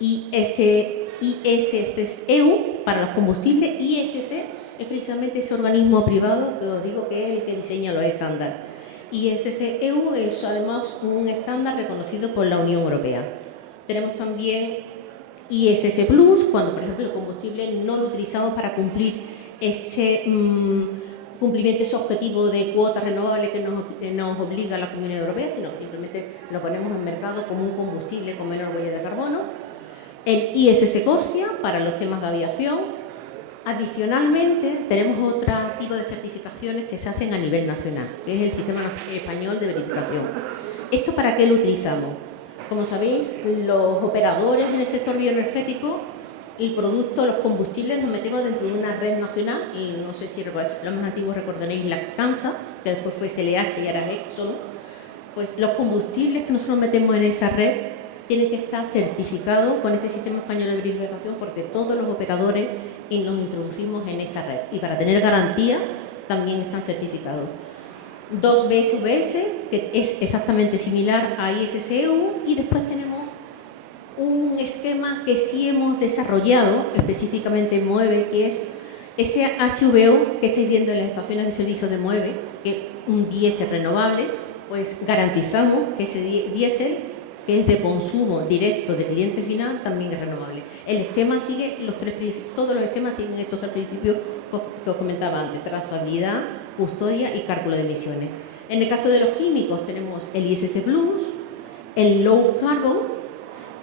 ISCEU para los combustibles. ISC es precisamente ese organismo privado que os digo que es el que diseña los estándares. ISCEU es además un estándar reconocido por la Unión Europea. Tenemos también ISC Plus, cuando por ejemplo el combustible no lo utilizamos para cumplir ese cumplimiento, ese objetivo de cuotas renovables que nos obliga la Comunidad Europea, sino que simplemente lo ponemos en mercado como un combustible con menor huella de carbono. El ISC Corsia para los temas de aviación. Adicionalmente tenemos otro tipo de certificaciones que se hacen a nivel nacional, que es el Sistema Español de Verificación. ¿Esto para qué lo utilizamos? Como sabéis, los operadores en el sector bioenergético, el producto, los combustibles, los metemos dentro de una red nacional. Y no sé si los más antiguos recordaréis la CANSA, que después fue SLH y ahora es Exxon. Pues los combustibles que nosotros metemos en esa red tienen que estar certificados con este sistema español de verificación, porque todos los operadores los introducimos en esa red. Y para tener garantía también están certificados. 2 BSVS, que es exactamente similar a ISSEU, y después tenemos un esquema que sí hemos desarrollado específicamente en MOEVE, que es ese HVO que estáis viendo en las estaciones de servicio de MOEVE, que es un diésel renovable, pues garantizamos que ese diésel, que es de consumo directo de cliente final, también es renovable. El esquema sigue todos los esquemas siguen estos 3 principios que os comentaba antes: trazabilidad, custodia y cálculo de emisiones. En el caso de los químicos tenemos el ISS Plus, el Low Carbon,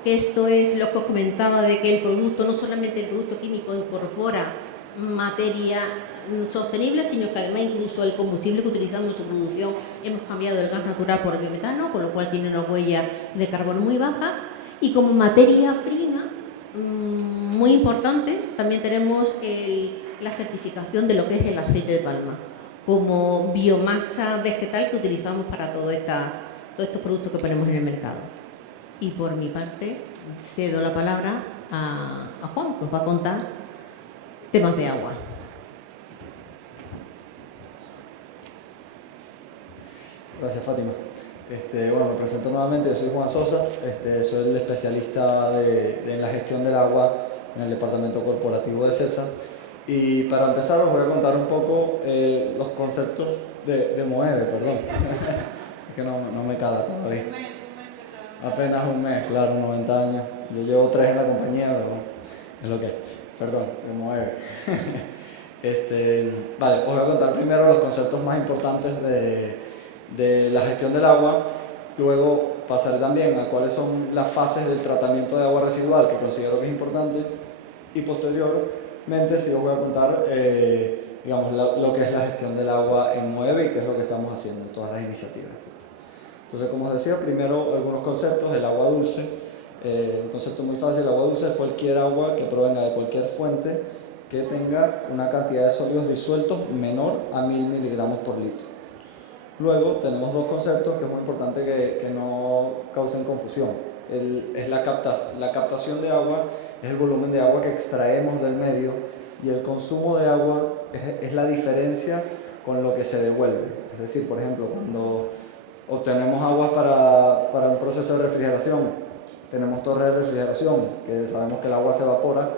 que esto es lo que os comentaba de que el producto, no solamente el producto químico incorpora materia sostenible, sino que además incluso el combustible que utilizamos en su producción hemos cambiado el gas natural por biometano, con lo cual tiene una huella de carbono muy baja. Y como materia prima muy importante también tenemos la certificación de lo que es el aceite de palma como biomasa vegetal que utilizamos para todos estos productos que ponemos en el mercado. Y por mi parte cedo la palabra a Juan, que os va a contar temas de agua. Gracias, Fátima. Bueno, me presento nuevamente, yo soy Juan Sosa, soy el especialista en la gestión del agua en el departamento corporativo de CEPSA. Y para empezar os voy a contar un poco los conceptos de MOEVE, perdón. Es que no me cala todavía. Apenas un mes, claro, 90 años. Yo llevo 3 en la compañía, pero es lo que es. Perdón, de MOEVE. Vale, os voy a contar primero los conceptos más importantes de la gestión del agua. Luego pasaré también a cuáles son las fases del tratamiento de agua residual, que considero que es importante. Y posteriormente sí os voy a contar digamos, lo que es la gestión del agua en MOEVE y qué es lo que estamos haciendo, todas las iniciativas, etc. Entonces, como os decía, primero algunos conceptos. El agua dulce, un concepto muy fácil. El agua dulce es cualquier agua que provenga de cualquier fuente que tenga una cantidad de sólidos disueltos menor a 1000 miligramos por litro. Luego tenemos 2 conceptos que es muy importante que no causen confusión. Es la captación de agua, es el volumen de agua que extraemos del medio, y el consumo de agua es la diferencia con lo que se devuelve. Es decir, por ejemplo, cuando obtenemos aguas para un proceso de refrigeración, tenemos torres de refrigeración, que sabemos que el agua se evapora.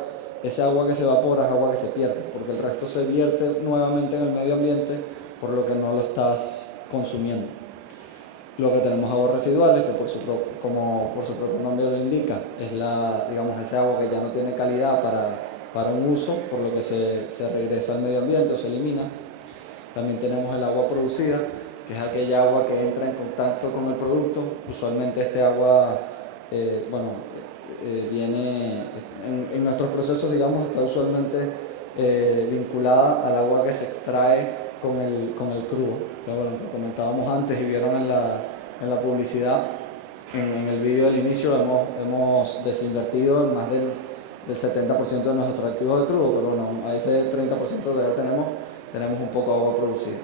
Ese agua que se evapora es agua que se pierde, porque el resto se vierte nuevamente en el medio ambiente, por lo que no lo estás consumiendo. Luego que tenemos aguas residuales, que como por su propio nombre lo indica, es digamos, ese agua que ya no tiene calidad para un uso, por lo que se regresa al medio ambiente o se elimina. También tenemos el agua producida, que es aquella agua que entra en contacto con el producto. Usualmente este agua, viene en nuestros procesos, digamos, está usualmente vinculada al agua que se extrae con el crudo. Que, bueno, lo comentábamos antes y vieron en la publicidad, en el vídeo del inicio, hemos desinvertido en más del 70% de nuestros activos de crudo, pero bueno, a ese 30% todavía tenemos un poco de agua producida.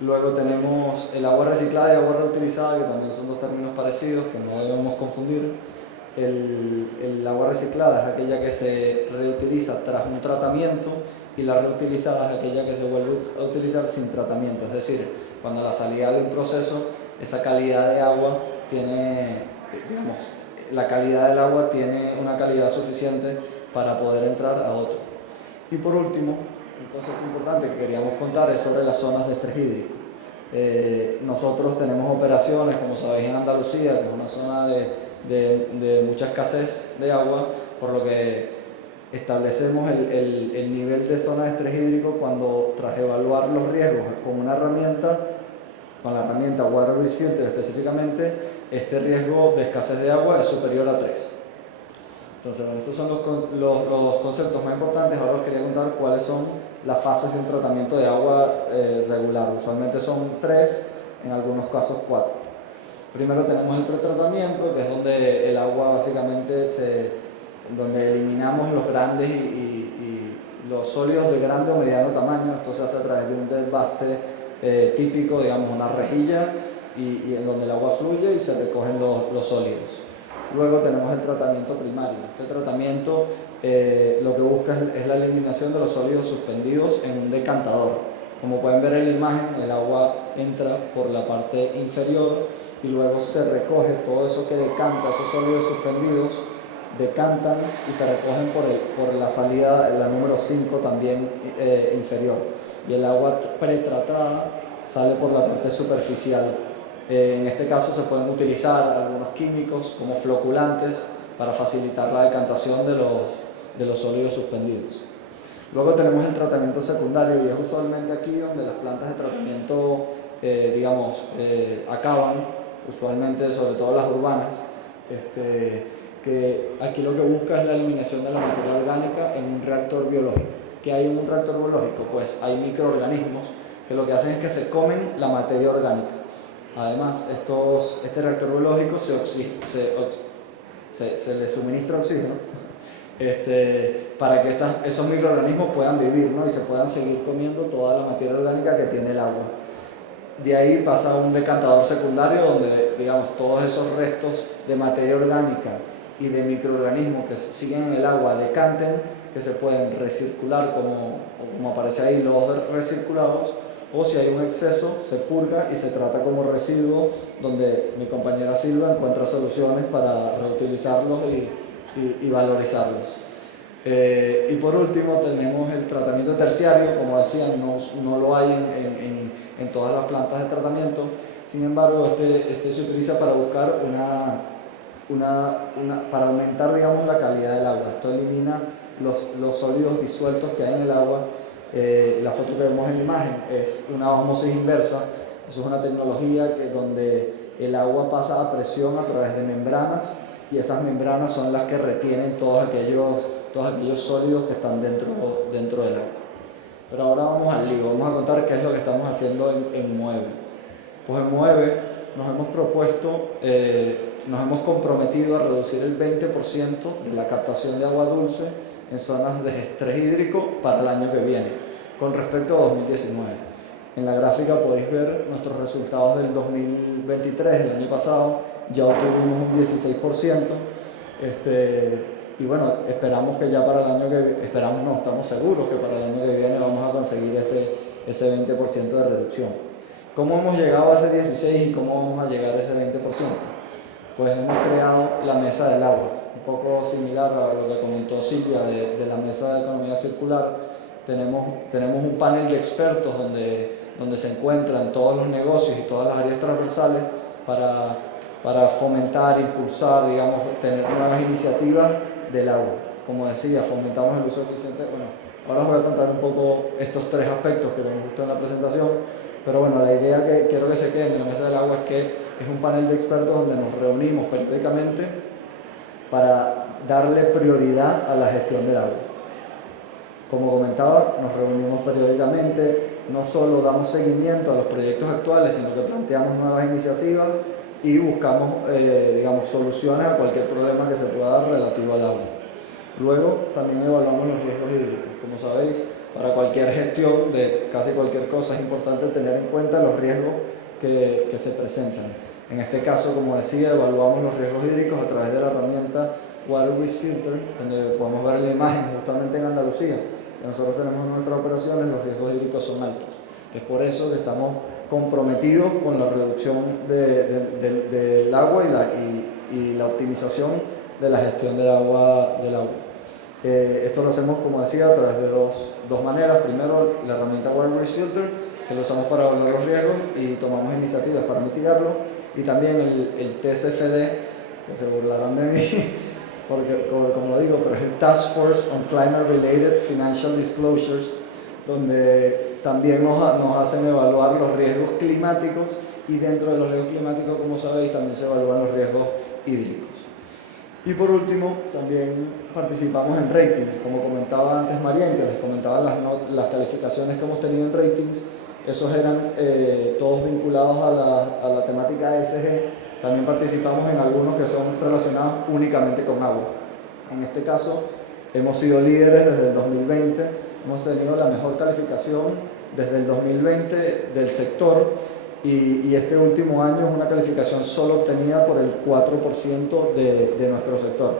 Luego tenemos el agua reciclada y agua reutilizada, que también son 2 términos parecidos que no debemos confundir. El agua reciclada es aquella que se reutiliza tras un tratamiento, y la reutilizada es aquella que se vuelve a utilizar sin tratamiento. Es decir, cuando a la salida de un proceso, esa calidad de agua digamos, la calidad del agua tiene una calidad suficiente para poder entrar a otro. Y por último, un concepto importante que queríamos contar es sobre las zonas de estrés hídrico. Nosotros tenemos operaciones, como sabéis, en Andalucía, que es una zona de mucha escasez de agua, por lo que establecemos el nivel de zona de estrés hídrico cuando, tras evaluar los riesgos con la herramienta Water Risk Filter específicamente, este riesgo de escasez de agua es superior a 3. Entonces, bueno, estos son los conceptos más importantes. Ahora os quería contar cuáles son las fases de un tratamiento de agua regular. Usualmente son 3, en algunos casos 4. Primero tenemos el pretratamiento, que es donde el agua básicamente donde eliminamos los grandes y los sólidos de grande o mediano tamaño. Esto se hace a través de un desbaste típico, digamos una rejilla, y en donde el agua fluye y se recogen los sólidos. Luego tenemos el tratamiento primario. Este tratamiento lo que busca es la eliminación de los sólidos suspendidos en un decantador. Como pueden ver en la imagen, el agua entra por la parte inferior y luego se recoge todo eso que decanta, esos sólidos suspendidos, decantan y se recogen por la salida, la número 5 también inferior. Y el agua pretratada sale por la parte superficial. En este caso se pueden utilizar algunos químicos como floculantes para facilitar la decantación de los sólidos suspendidos. Luego tenemos el tratamiento secundario y es usualmente aquí donde las plantas de tratamiento, acaban, usualmente sobre todo las urbanas, que aquí lo que busca es la eliminación de la materia orgánica en un reactor biológico. ¿Qué hay en un reactor biológico? Pues hay microorganismos que lo que hacen es que se comen la materia orgánica. Además, este reactor biológico se le suministra oxígeno para que esos microorganismos puedan vivir, ¿no? Y se puedan seguir comiendo toda la materia orgánica que tiene el agua. De ahí pasa a un decantador secundario donde, digamos, todos esos restos de materia orgánica y de microorganismos que siguen en el agua decanten, que se pueden recircular como aparece ahí, los recirculados, o si hay un exceso, se purga y se trata como residuo, donde mi compañera Silva encuentra soluciones para reutilizarlos y valorizarlos. Y por último tenemos el tratamiento terciario, como decía, no lo hay en todas las plantas de tratamiento, sin embargo este se utiliza para buscar para aumentar, digamos, la calidad del agua. Esto elimina los sólidos disueltos que hay en el agua. La foto que vemos en la imagen es una osmosis inversa. Eso es una tecnología donde el agua pasa a presión a través de membranas y esas membranas son las que retienen todos aquellos sólidos que están dentro del agua. Pero ahora vamos al lío, vamos a contar qué es lo que estamos haciendo en MOEVE. Pues en MOEVE nos hemos comprometido a reducir el 20% de la captación de agua dulce en zonas de estrés hídrico para el año que viene, con respecto a 2019. En la gráfica podéis ver nuestros resultados del 2023, el año pasado, ya obtuvimos un 16%, y bueno, esperamos que ya para el año que viene, estamos seguros que para el año que viene vamos a conseguir ese 20% de reducción. ¿Cómo hemos llegado a ese 16% y cómo vamos a llegar a ese 20%? Pues hemos creado la Mesa del Agua, un poco similar a lo que comentó Silvia de la Mesa de Economía Circular. Tenemos un panel de expertos donde se encuentran todos los negocios y todas las áreas transversales para fomentar, impulsar, digamos, tener nuevas iniciativas del agua. Como decía, fomentamos el uso eficiente. Bueno, ahora os voy a contar un poco estos 3 aspectos que lo hemos visto en la presentación, pero bueno, la idea que quiero que se queden de la Mesa del Agua es que es un panel de expertos donde nos reunimos periódicamente para darle prioridad a la gestión del agua. Como comentaba, nos reunimos periódicamente, no solo damos seguimiento a los proyectos actuales, sino que planteamos nuevas iniciativas y buscamos, soluciones a cualquier problema que se pueda dar relativo al agua. Luego, también evaluamos los riesgos hídricos. Como sabéis, para cualquier gestión de casi cualquier cosa es importante tener en cuenta los riesgos que se presentan. En este caso, como decía, evaluamos los riesgos hídricos a través de la herramienta Water Risk Filter, donde podemos ver en la imagen, justamente en Andalucía, que nosotros tenemos en nuestras operaciones, los riesgos hídricos son altos. Es por eso que estamos comprometidos con la reducción del agua y la optimización de la gestión del agua. Esto lo hacemos, como decía, a través de dos maneras. Primero, la herramienta Water Risk Filter, que lo usamos para evaluar los riesgos y tomamos iniciativas para mitigarlo. Y también el TCFD, que se burlarán de mí, porque, como lo digo, pero es el Task Force on Climate Related Financial Disclosures, donde también nos hacen evaluar los riesgos climáticos y dentro de los riesgos climáticos, como sabéis, también se evalúan los riesgos hídricos. Y por último, también participamos en ratings, como comentaba antes Marien, que les comentaba las calificaciones que hemos tenido en ratings. Esos eran todos vinculados a la temática ESG. También participamos en algunos que son relacionados únicamente con agua. En este caso, hemos sido líderes desde el 2020, hemos tenido la mejor calificación desde el 2020 del sector y este último año es una calificación solo obtenida por el 4% de nuestro sector.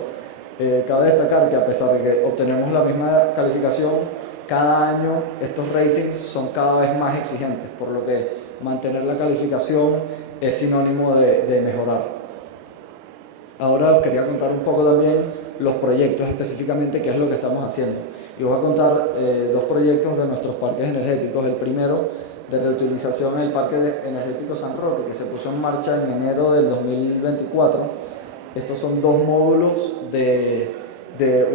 Cabe destacar que a pesar de que obtenemos la misma calificación, cada año estos ratings son cada vez más exigentes, por lo que mantener la calificación es sinónimo de mejorar. Ahora os quería contar un poco también los proyectos específicamente, qué es lo que estamos haciendo. Y os voy a contar dos proyectos de nuestros parques energéticos. El primero, de reutilización en el Parque Energético San Roque, que se puso en marcha en enero del 2024. Estos son dos módulos de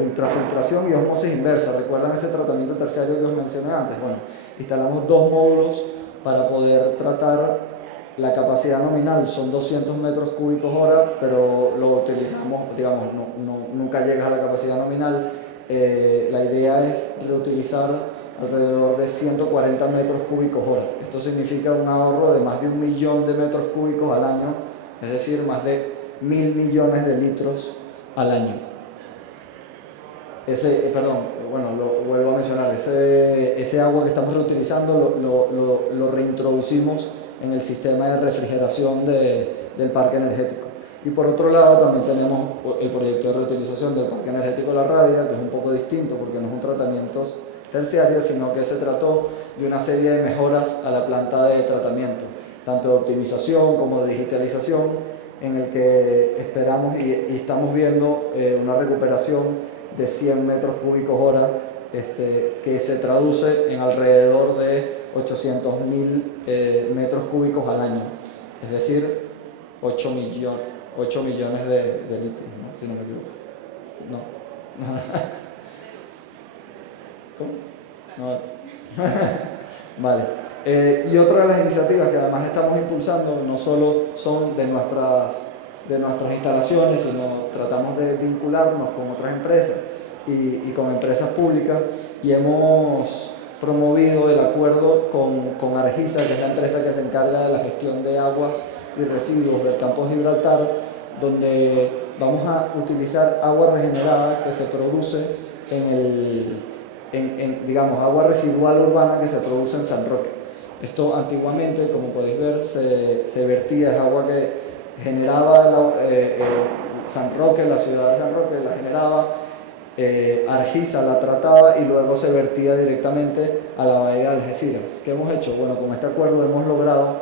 ultrafiltración y ósmosis inversa. ¿Recuerdan ese tratamiento terciario que os mencioné antes? Bueno, instalamos dos módulos para poder tratar. La capacidad nominal son 200 metros cúbicos hora, pero lo utilizamos, digamos, nunca llegas a la capacidad nominal. La idea es reutilizar alrededor de 140 metros cúbicos hora. Esto significa un ahorro de más de 1 millón de metros cúbicos al año, es decir, más de 1.000 millones de litros al año. Lo vuelvo a mencionar, ese agua que estamos reutilizando lo reintroducimos en el sistema de refrigeración del parque energético. Y por otro lado también tenemos el proyecto de reutilización del parque energético La Rábida, que es un poco distinto porque no es un tratamiento terciario, sino que se trató de una serie de mejoras a la planta de tratamiento, tanto de optimización como de digitalización, en el que esperamos y estamos viendo una recuperación de 100 metros cúbicos hora, que se traduce en alrededor de 800.000 metros cúbicos al año, es decir, 8 millones de litros, ¿no? Si no me equivoco. No. ¿Cómo? No. Vale. Y otra de las iniciativas que además estamos impulsando no solo son de nuestras instalaciones, sino tratamos de vincularnos con otras empresas y con empresas públicas, y hemos promovido el acuerdo con Argisa, que es la empresa que se encarga de la gestión de aguas y residuos del campo de Gibraltar, donde vamos a utilizar agua regenerada que se produce digamos, agua residual urbana que se produce en San Roque. Esto antiguamente, como podéis ver, se vertía, es agua que generaba San Roque, la ciudad de San Roque, la generaba, Argisa la trataba y luego se vertía directamente a la bahía de Algeciras. ¿Qué hemos hecho? Bueno, con este acuerdo hemos logrado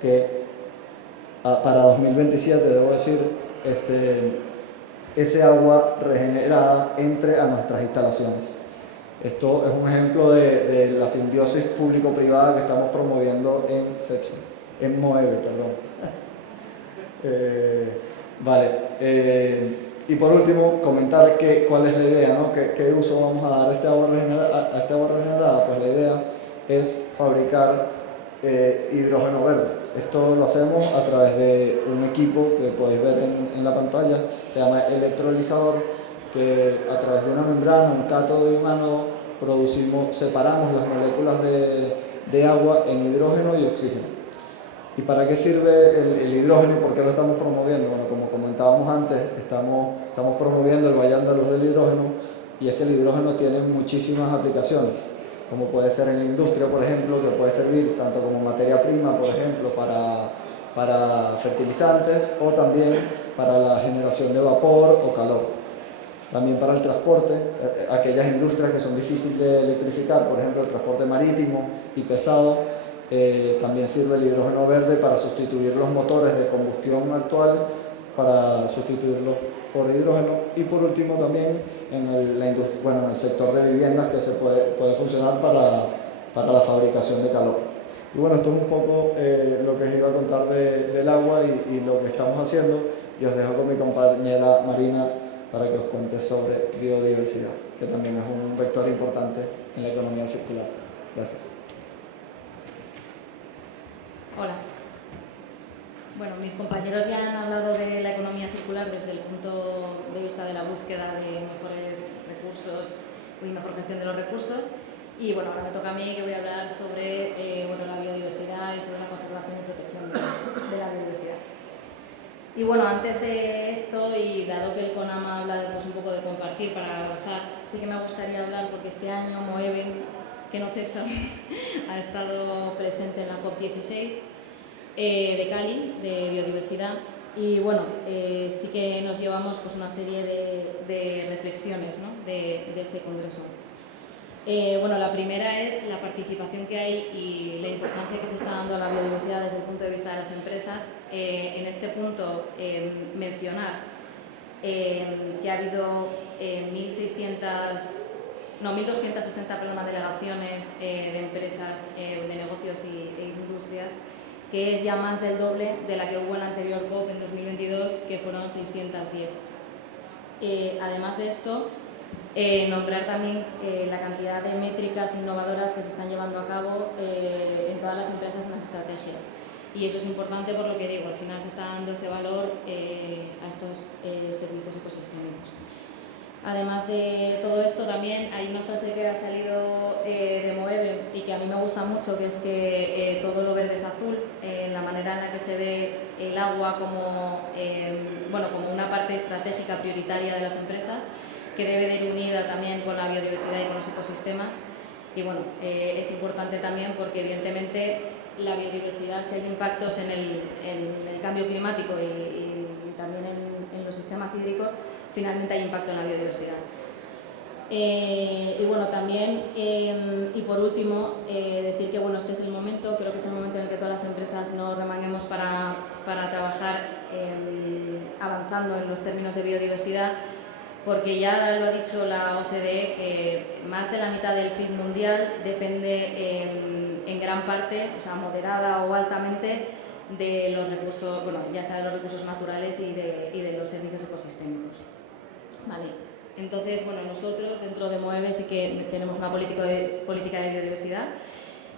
que para 2027, debo decir, ese agua regenerada entre a nuestras instalaciones. Esto es un ejemplo de la simbiosis público-privada que estamos promoviendo en Moeve, perdón. Y por último, comentar cuál es la idea, ¿no? ¿Qué uso vamos a dar a esta agua regenerada? Pues la idea es fabricar hidrógeno verde. Esto lo hacemos a través de un equipo que podéis ver en la pantalla, se llama electrolizador, que a través de una membrana, un cátodo y un ánodo, separamos las moléculas de agua en hidrógeno y oxígeno. ¿Y para qué sirve el hidrógeno y por qué lo estamos promoviendo? Bueno, como comentábamos antes, estamos promoviendo el valle andaluz del hidrógeno, y es que el hidrógeno tiene muchísimas aplicaciones, como puede ser en la industria, por ejemplo, que puede servir tanto como materia prima, por ejemplo, para fertilizantes, o también para la generación de vapor o calor. También para el transporte, aquellas industrias que son difíciles de electrificar, por ejemplo el transporte marítimo y pesado, también sirve el hidrógeno verde para sustituir los motores de combustión actual, para sustituirlos por hidrógeno. Y por último también en el sector de viviendas, que se puede funcionar para la fabricación de calor. Y bueno, esto es un poco lo que os iba a contar del agua y lo que estamos haciendo, y os dejo con mi compañera Marina para que os cuente sobre biodiversidad, que también es un vector importante en la economía circular. Gracias. Hola. Bueno, mis compañeros ya han hablado de la economía circular desde el punto de vista de la búsqueda de mejores recursos y mejor gestión de los recursos. Y bueno, ahora me toca a mí, que voy a hablar sobre la biodiversidad y sobre la conservación y protección de la biodiversidad. Y bueno, antes de esto, y dado que el CONAMA habla un poco de compartir para avanzar, sí que me gustaría hablar, porque este año Moeve, que no CEPSA, ha estado presente en la COP16 de Cali, de biodiversidad, y bueno, sí que nos llevamos una serie de reflexiones, ¿no?, de ese congreso. Bueno, la primera es la participación que hay y la importancia que se está dando a la biodiversidad desde el punto de vista de las empresas. En este punto, mencionar que ha habido 1.260 delegaciones de empresas, de negocios e industrias, que es ya más del doble de la que hubo en la anterior COP en 2022, que fueron 610. Además de esto, nombrar también la cantidad de métricas innovadoras que se están llevando a cabo en todas las empresas en las estrategias. Y eso es importante por lo que digo, al final se está dando ese valor a estos servicios ecosistémicos. Además de todo esto, también hay una frase que ha salido de Moeve y que a mí me gusta mucho, que es que todo lo verde es azul, la manera en la que se ve el agua como, como una parte estratégica prioritaria de las empresas, que debe de ir unida también con la biodiversidad y con los ecosistemas. Y bueno, es importante también porque evidentemente la biodiversidad, si hay impactos en el cambio climático y también en los sistemas hídricos, finalmente hay impacto en la biodiversidad. Y bueno, también, y por último, decir que bueno, este es el momento, creo que es el momento en el que todas las empresas nos remanguemos para trabajar avanzando en los términos de biodiversidad, porque ya lo ha dicho la OCDE, que más de la mitad del PIB mundial depende en gran parte, o sea, moderada o altamente, de los recursos, bueno, ya sea de los recursos naturales y de los servicios ecosistémicos. Vale. Entonces, bueno, nosotros dentro de Moeve sí que tenemos una política de biodiversidad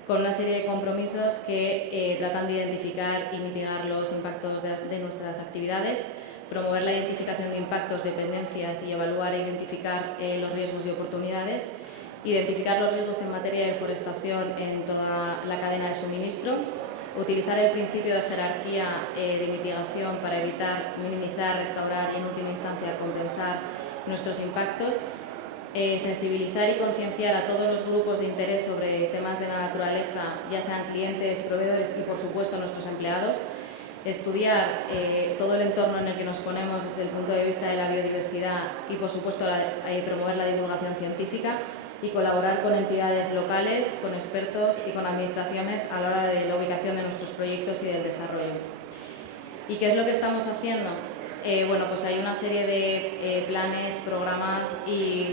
con una serie de compromisos que tratan de identificar y mitigar los impactos de nuestras actividades, promover la identificación de impactos, dependencias y evaluar e identificar los riesgos y oportunidades, identificar los riesgos en materia de deforestación en toda la cadena de suministro, utilizar el principio de jerarquía de mitigación para evitar, minimizar, restaurar y en última instancia compensar nuestros impactos, sensibilizar y concienciar a todos los grupos de interés sobre temas de la naturaleza, ya sean clientes, proveedores y por supuesto nuestros empleados, estudiar todo el entorno en el que nos ponemos desde el punto de vista de la biodiversidad y por supuesto promover la divulgación científica y colaborar con entidades locales, con expertos y con administraciones a la hora de la ubicación de nuestros proyectos y del desarrollo. ¿Y qué es lo que estamos haciendo? Bueno, pues hay una serie de planes, programas y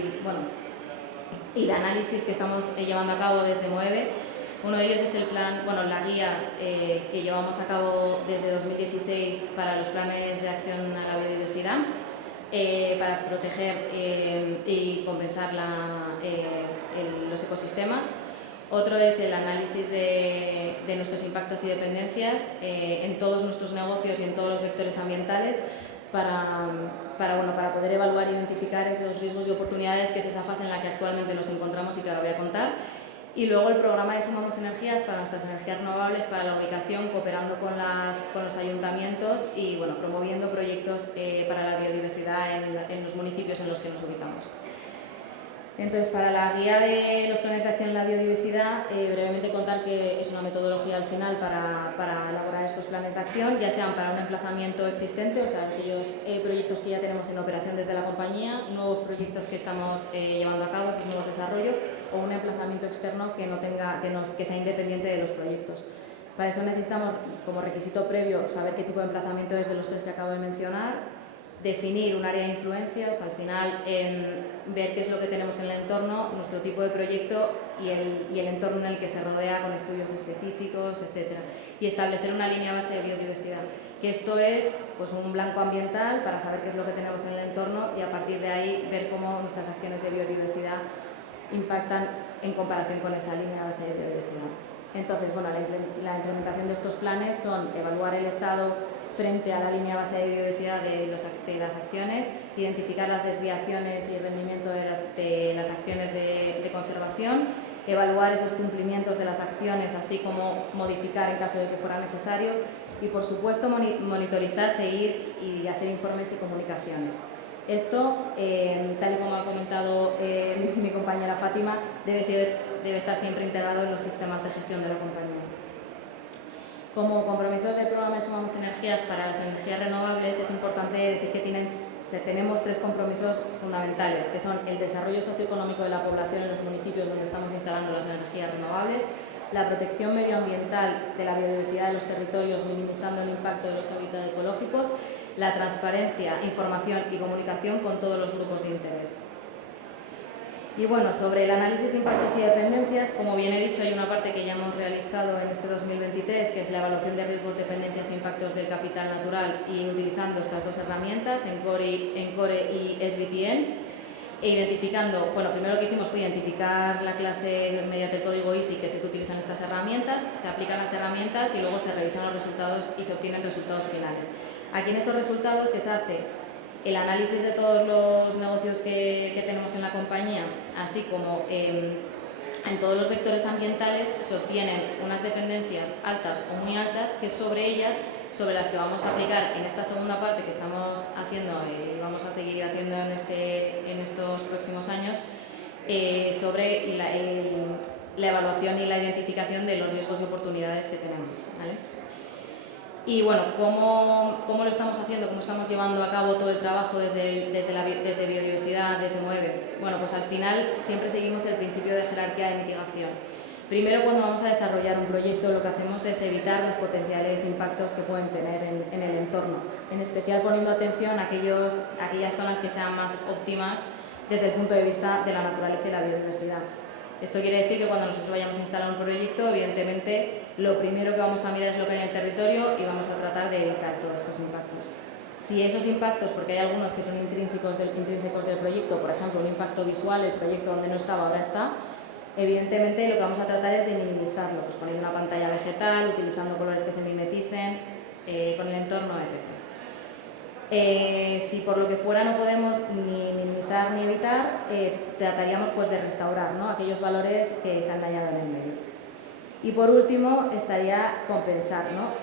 de análisis que estamos llevando a cabo desde Moeve. Uno de ellos es el plan, la guía que llevamos a cabo desde 2016 para los planes de acción a la biodiversidad, para proteger y compensar los ecosistemas. Otro es el análisis de nuestros impactos y dependencias en todos nuestros negocios y en todos los vectores ambientales para poder evaluar e identificar esos riesgos y oportunidades, que es esa fase en la que actualmente nos encontramos y que ahora voy a contar. Y luego el programa de Sumamos Energías para nuestras energías renovables, para la ubicación, cooperando con los ayuntamientos y promoviendo proyectos para la biodiversidad en los municipios en los que nos ubicamos. Entonces, para la guía de los planes de acción en la biodiversidad, brevemente contar que es una metodología al final para elaborar estos planes de acción, ya sean para un emplazamiento existente, o sea, aquellos proyectos que ya tenemos en operación desde la compañía, nuevos proyectos que estamos llevando a cabo, esos nuevos desarrollos, o un emplazamiento externo que sea independiente de los proyectos. Para eso necesitamos, como requisito previo, saber qué tipo de emplazamiento es de los tres que acabo de mencionar, definir un área de influencias, al final ver qué es lo que tenemos en el entorno, nuestro tipo de proyecto y el entorno en el que se rodea con estudios específicos, etc. Y establecer una línea base de biodiversidad, que esto es pues, un blanco ambiental para saber qué es lo que tenemos en el entorno y a partir de ahí ver cómo nuestras acciones de biodiversidad impactan en comparación con esa línea base de biodiversidad. Entonces, la implementación de estos planes son evaluar el estado frente a la línea base de biodiversidad de las acciones, identificar las desviaciones y el rendimiento de las acciones de conservación, evaluar esos cumplimientos de las acciones, así como modificar en caso de que fuera necesario y, por supuesto, monitorizar, seguir y hacer informes y comunicaciones. Esto, tal y como ha comentado mi compañera Fátima, debe estar siempre integrado en los sistemas de gestión de la compañía. Como compromisos del programa de Sumamos Energías para las energías renovables, es importante decir que tienen tenemos 3 compromisos fundamentales, que son el desarrollo socioeconómico de la población en los municipios donde estamos instalando las energías renovables, la protección medioambiental de la biodiversidad de los territorios, minimizando el impacto de los hábitats ecológicos, la transparencia, información y comunicación con todos los grupos de interés. Y bueno, sobre el análisis de impactos y dependencias, como bien he dicho, hay una parte que ya hemos realizado en este 2023, que es la evaluación de riesgos, dependencias e impactos del capital natural, y utilizando estas 2 herramientas, ENCORE y SBTN, e identificando, bueno, primero lo que hicimos fue identificar la clase mediante el código ISI que se utilizan estas herramientas, se aplican las herramientas y luego se revisan los resultados y se obtienen resultados finales. Aquí en esos resultados, que se hace el análisis de todos los negocios que tenemos en la compañía, así como en todos los vectores ambientales, se obtienen unas dependencias altas o muy altas, que sobre ellas, sobre las que vamos a aplicar en esta segunda parte que estamos haciendo y vamos a seguir haciendo en estos próximos años, sobre la evaluación y la identificación de los riesgos y oportunidades que tenemos, ¿vale? Y bueno, ¿cómo lo estamos haciendo? ¿Cómo estamos llevando a cabo todo el trabajo desde biodiversidad, desde MOEVE? Bueno, pues al final siempre seguimos el principio de jerarquía de mitigación. Primero, cuando vamos a desarrollar un proyecto, lo que hacemos es evitar los potenciales impactos que pueden tener en el entorno, en especial poniendo atención a aquellas zonas que sean más óptimas desde el punto de vista de la naturaleza y la biodiversidad. Esto quiere decir que cuando nosotros vayamos a instalar un proyecto, evidentemente lo primero que vamos a mirar es lo que hay en el territorio y vamos a tratar de evitar todos estos impactos. Si esos impactos, porque hay algunos que son intrínsecos del proyecto, por ejemplo, un impacto visual, el proyecto donde no estaba ahora está, evidentemente lo que vamos a tratar es de minimizarlo, pues poniendo una pantalla vegetal, utilizando colores que se mimeticen con el entorno, etc. Si por lo que fuera no podemos ni minimizar ni evitar, trataríamos pues de restaurar, ¿no?, aquellos valores que se han dañado en el medio. Y por último estaría compensar, ¿no?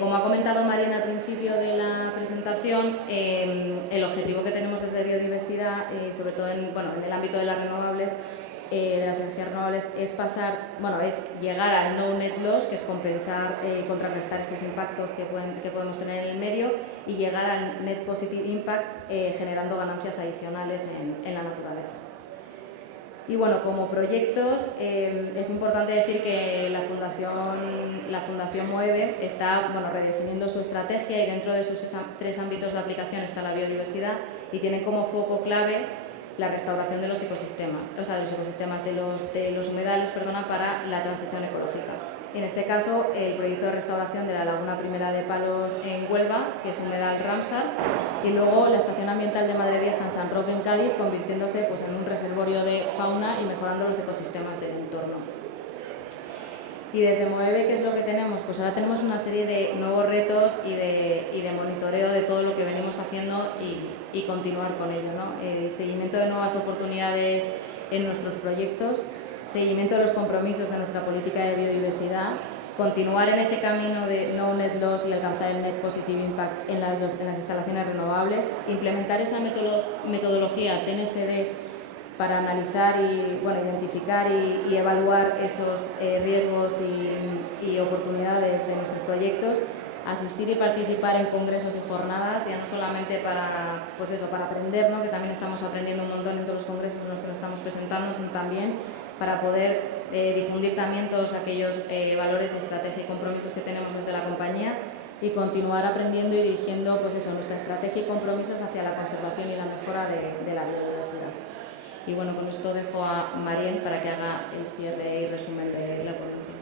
Como ha comentado Mariana al principio de la presentación, el objetivo que tenemos desde biodiversidad, sobre todo en el ámbito de las renovables, de las energías renovables, es llegar al no net loss, que es compensar, contrarrestar estos impactos que podemos tener en el medio, y llegar al net positive impact, generando ganancias adicionales en la naturaleza. Y bueno, como proyectos, es importante decir que la Fundación MOEVE está redefiniendo su estrategia, y dentro de sus 3 ámbitos de aplicación está la biodiversidad, y tienen como foco clave la restauración de los ecosistemas, de los humedales, para la transición ecológica. Y en este caso, el proyecto de restauración de la Laguna Primera de Palos en Huelva, que es humedal Ramsar, y luego la estación ambiental de Madrevieja en San Roque, en Cádiz, convirtiéndose pues en un reservorio de fauna y mejorando los ecosistemas del entorno. Y desde MOEVE, ¿qué es lo que tenemos? Pues ahora tenemos una serie de nuevos retos y de monitoreo de todo lo que venimos haciendo y continuar con ello, ¿no? El seguimiento de nuevas oportunidades en nuestros proyectos, seguimiento de los compromisos de nuestra política de biodiversidad, continuar en ese camino de no net loss y alcanzar el net positive impact en las instalaciones renovables, implementar esa metodología TNFD para analizar y identificar y evaluar esos riesgos y oportunidades de nuestros proyectos, asistir y participar en congresos y jornadas, ya no solamente para aprender, ¿no?, que también estamos aprendiendo un montón en todos los congresos en los que nos estamos presentando, sino también para poder difundir también todos aquellos valores, estrategia y compromisos que tenemos desde la compañía, y continuar aprendiendo y dirigiendo nuestra estrategia y compromisos hacia la conservación y la mejora de la biodiversidad. Y bueno, con esto dejo a Marien para que haga el cierre y resumen de la ponencia.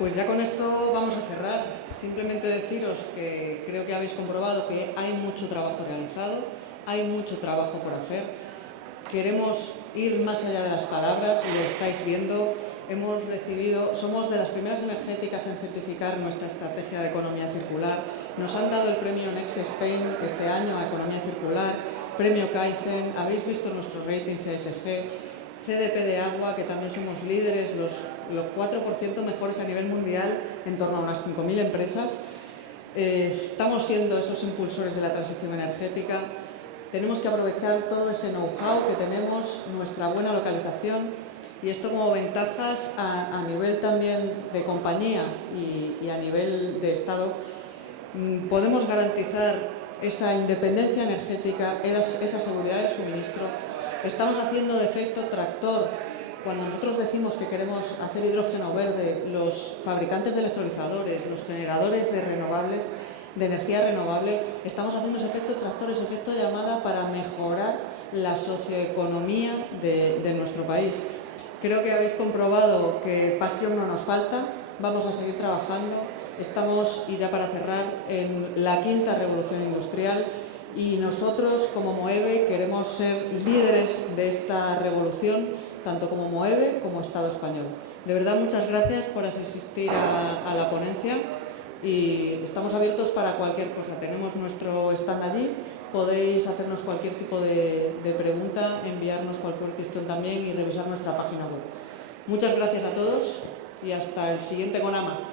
Pues ya con esto vamos a cerrar. Simplemente deciros que creo que habéis comprobado que hay mucho trabajo realizado, hay mucho trabajo por hacer. Queremos ir más allá de las palabras, lo estáis viendo. Somos de las primeras energéticas en certificar nuestra estrategia de economía circular. Nos han dado el premio Next Spain este año a economía circular, premio Kaizen, habéis visto nuestros ratings ESG, CDP de agua, que también somos líderes, los 4% mejores a nivel mundial, en torno a unas 5.000 empresas. Estamos siendo esos impulsores de la transición energética. Tenemos que aprovechar todo ese know-how que tenemos, nuestra buena localización. Y esto como ventajas a nivel también de compañía y a nivel de Estado. Podemos garantizar esa independencia energética, esa seguridad de suministro. Estamos haciendo de efecto tractor. Cuando nosotros decimos que queremos hacer hidrógeno verde, los fabricantes de electrolizadores, los generadores de renovables, de energía renovable, estamos haciendo ese efecto tractor, ese efecto llamada para mejorar la socioeconomía de nuestro país. Creo que habéis comprobado que pasión no nos falta, vamos a seguir trabajando. Estamos, y ya para cerrar, en la quinta revolución industrial y nosotros como Moeve queremos ser líderes de esta revolución, tanto como Moeve como Estado español. De verdad, muchas gracias por asistir a la ponencia y estamos abiertos para cualquier cosa. Tenemos nuestro stand allí, podéis hacernos cualquier tipo de pregunta, enviarnos cualquier cuestión también y revisar nuestra página web. Muchas gracias a todos y hasta el siguiente CONAMA.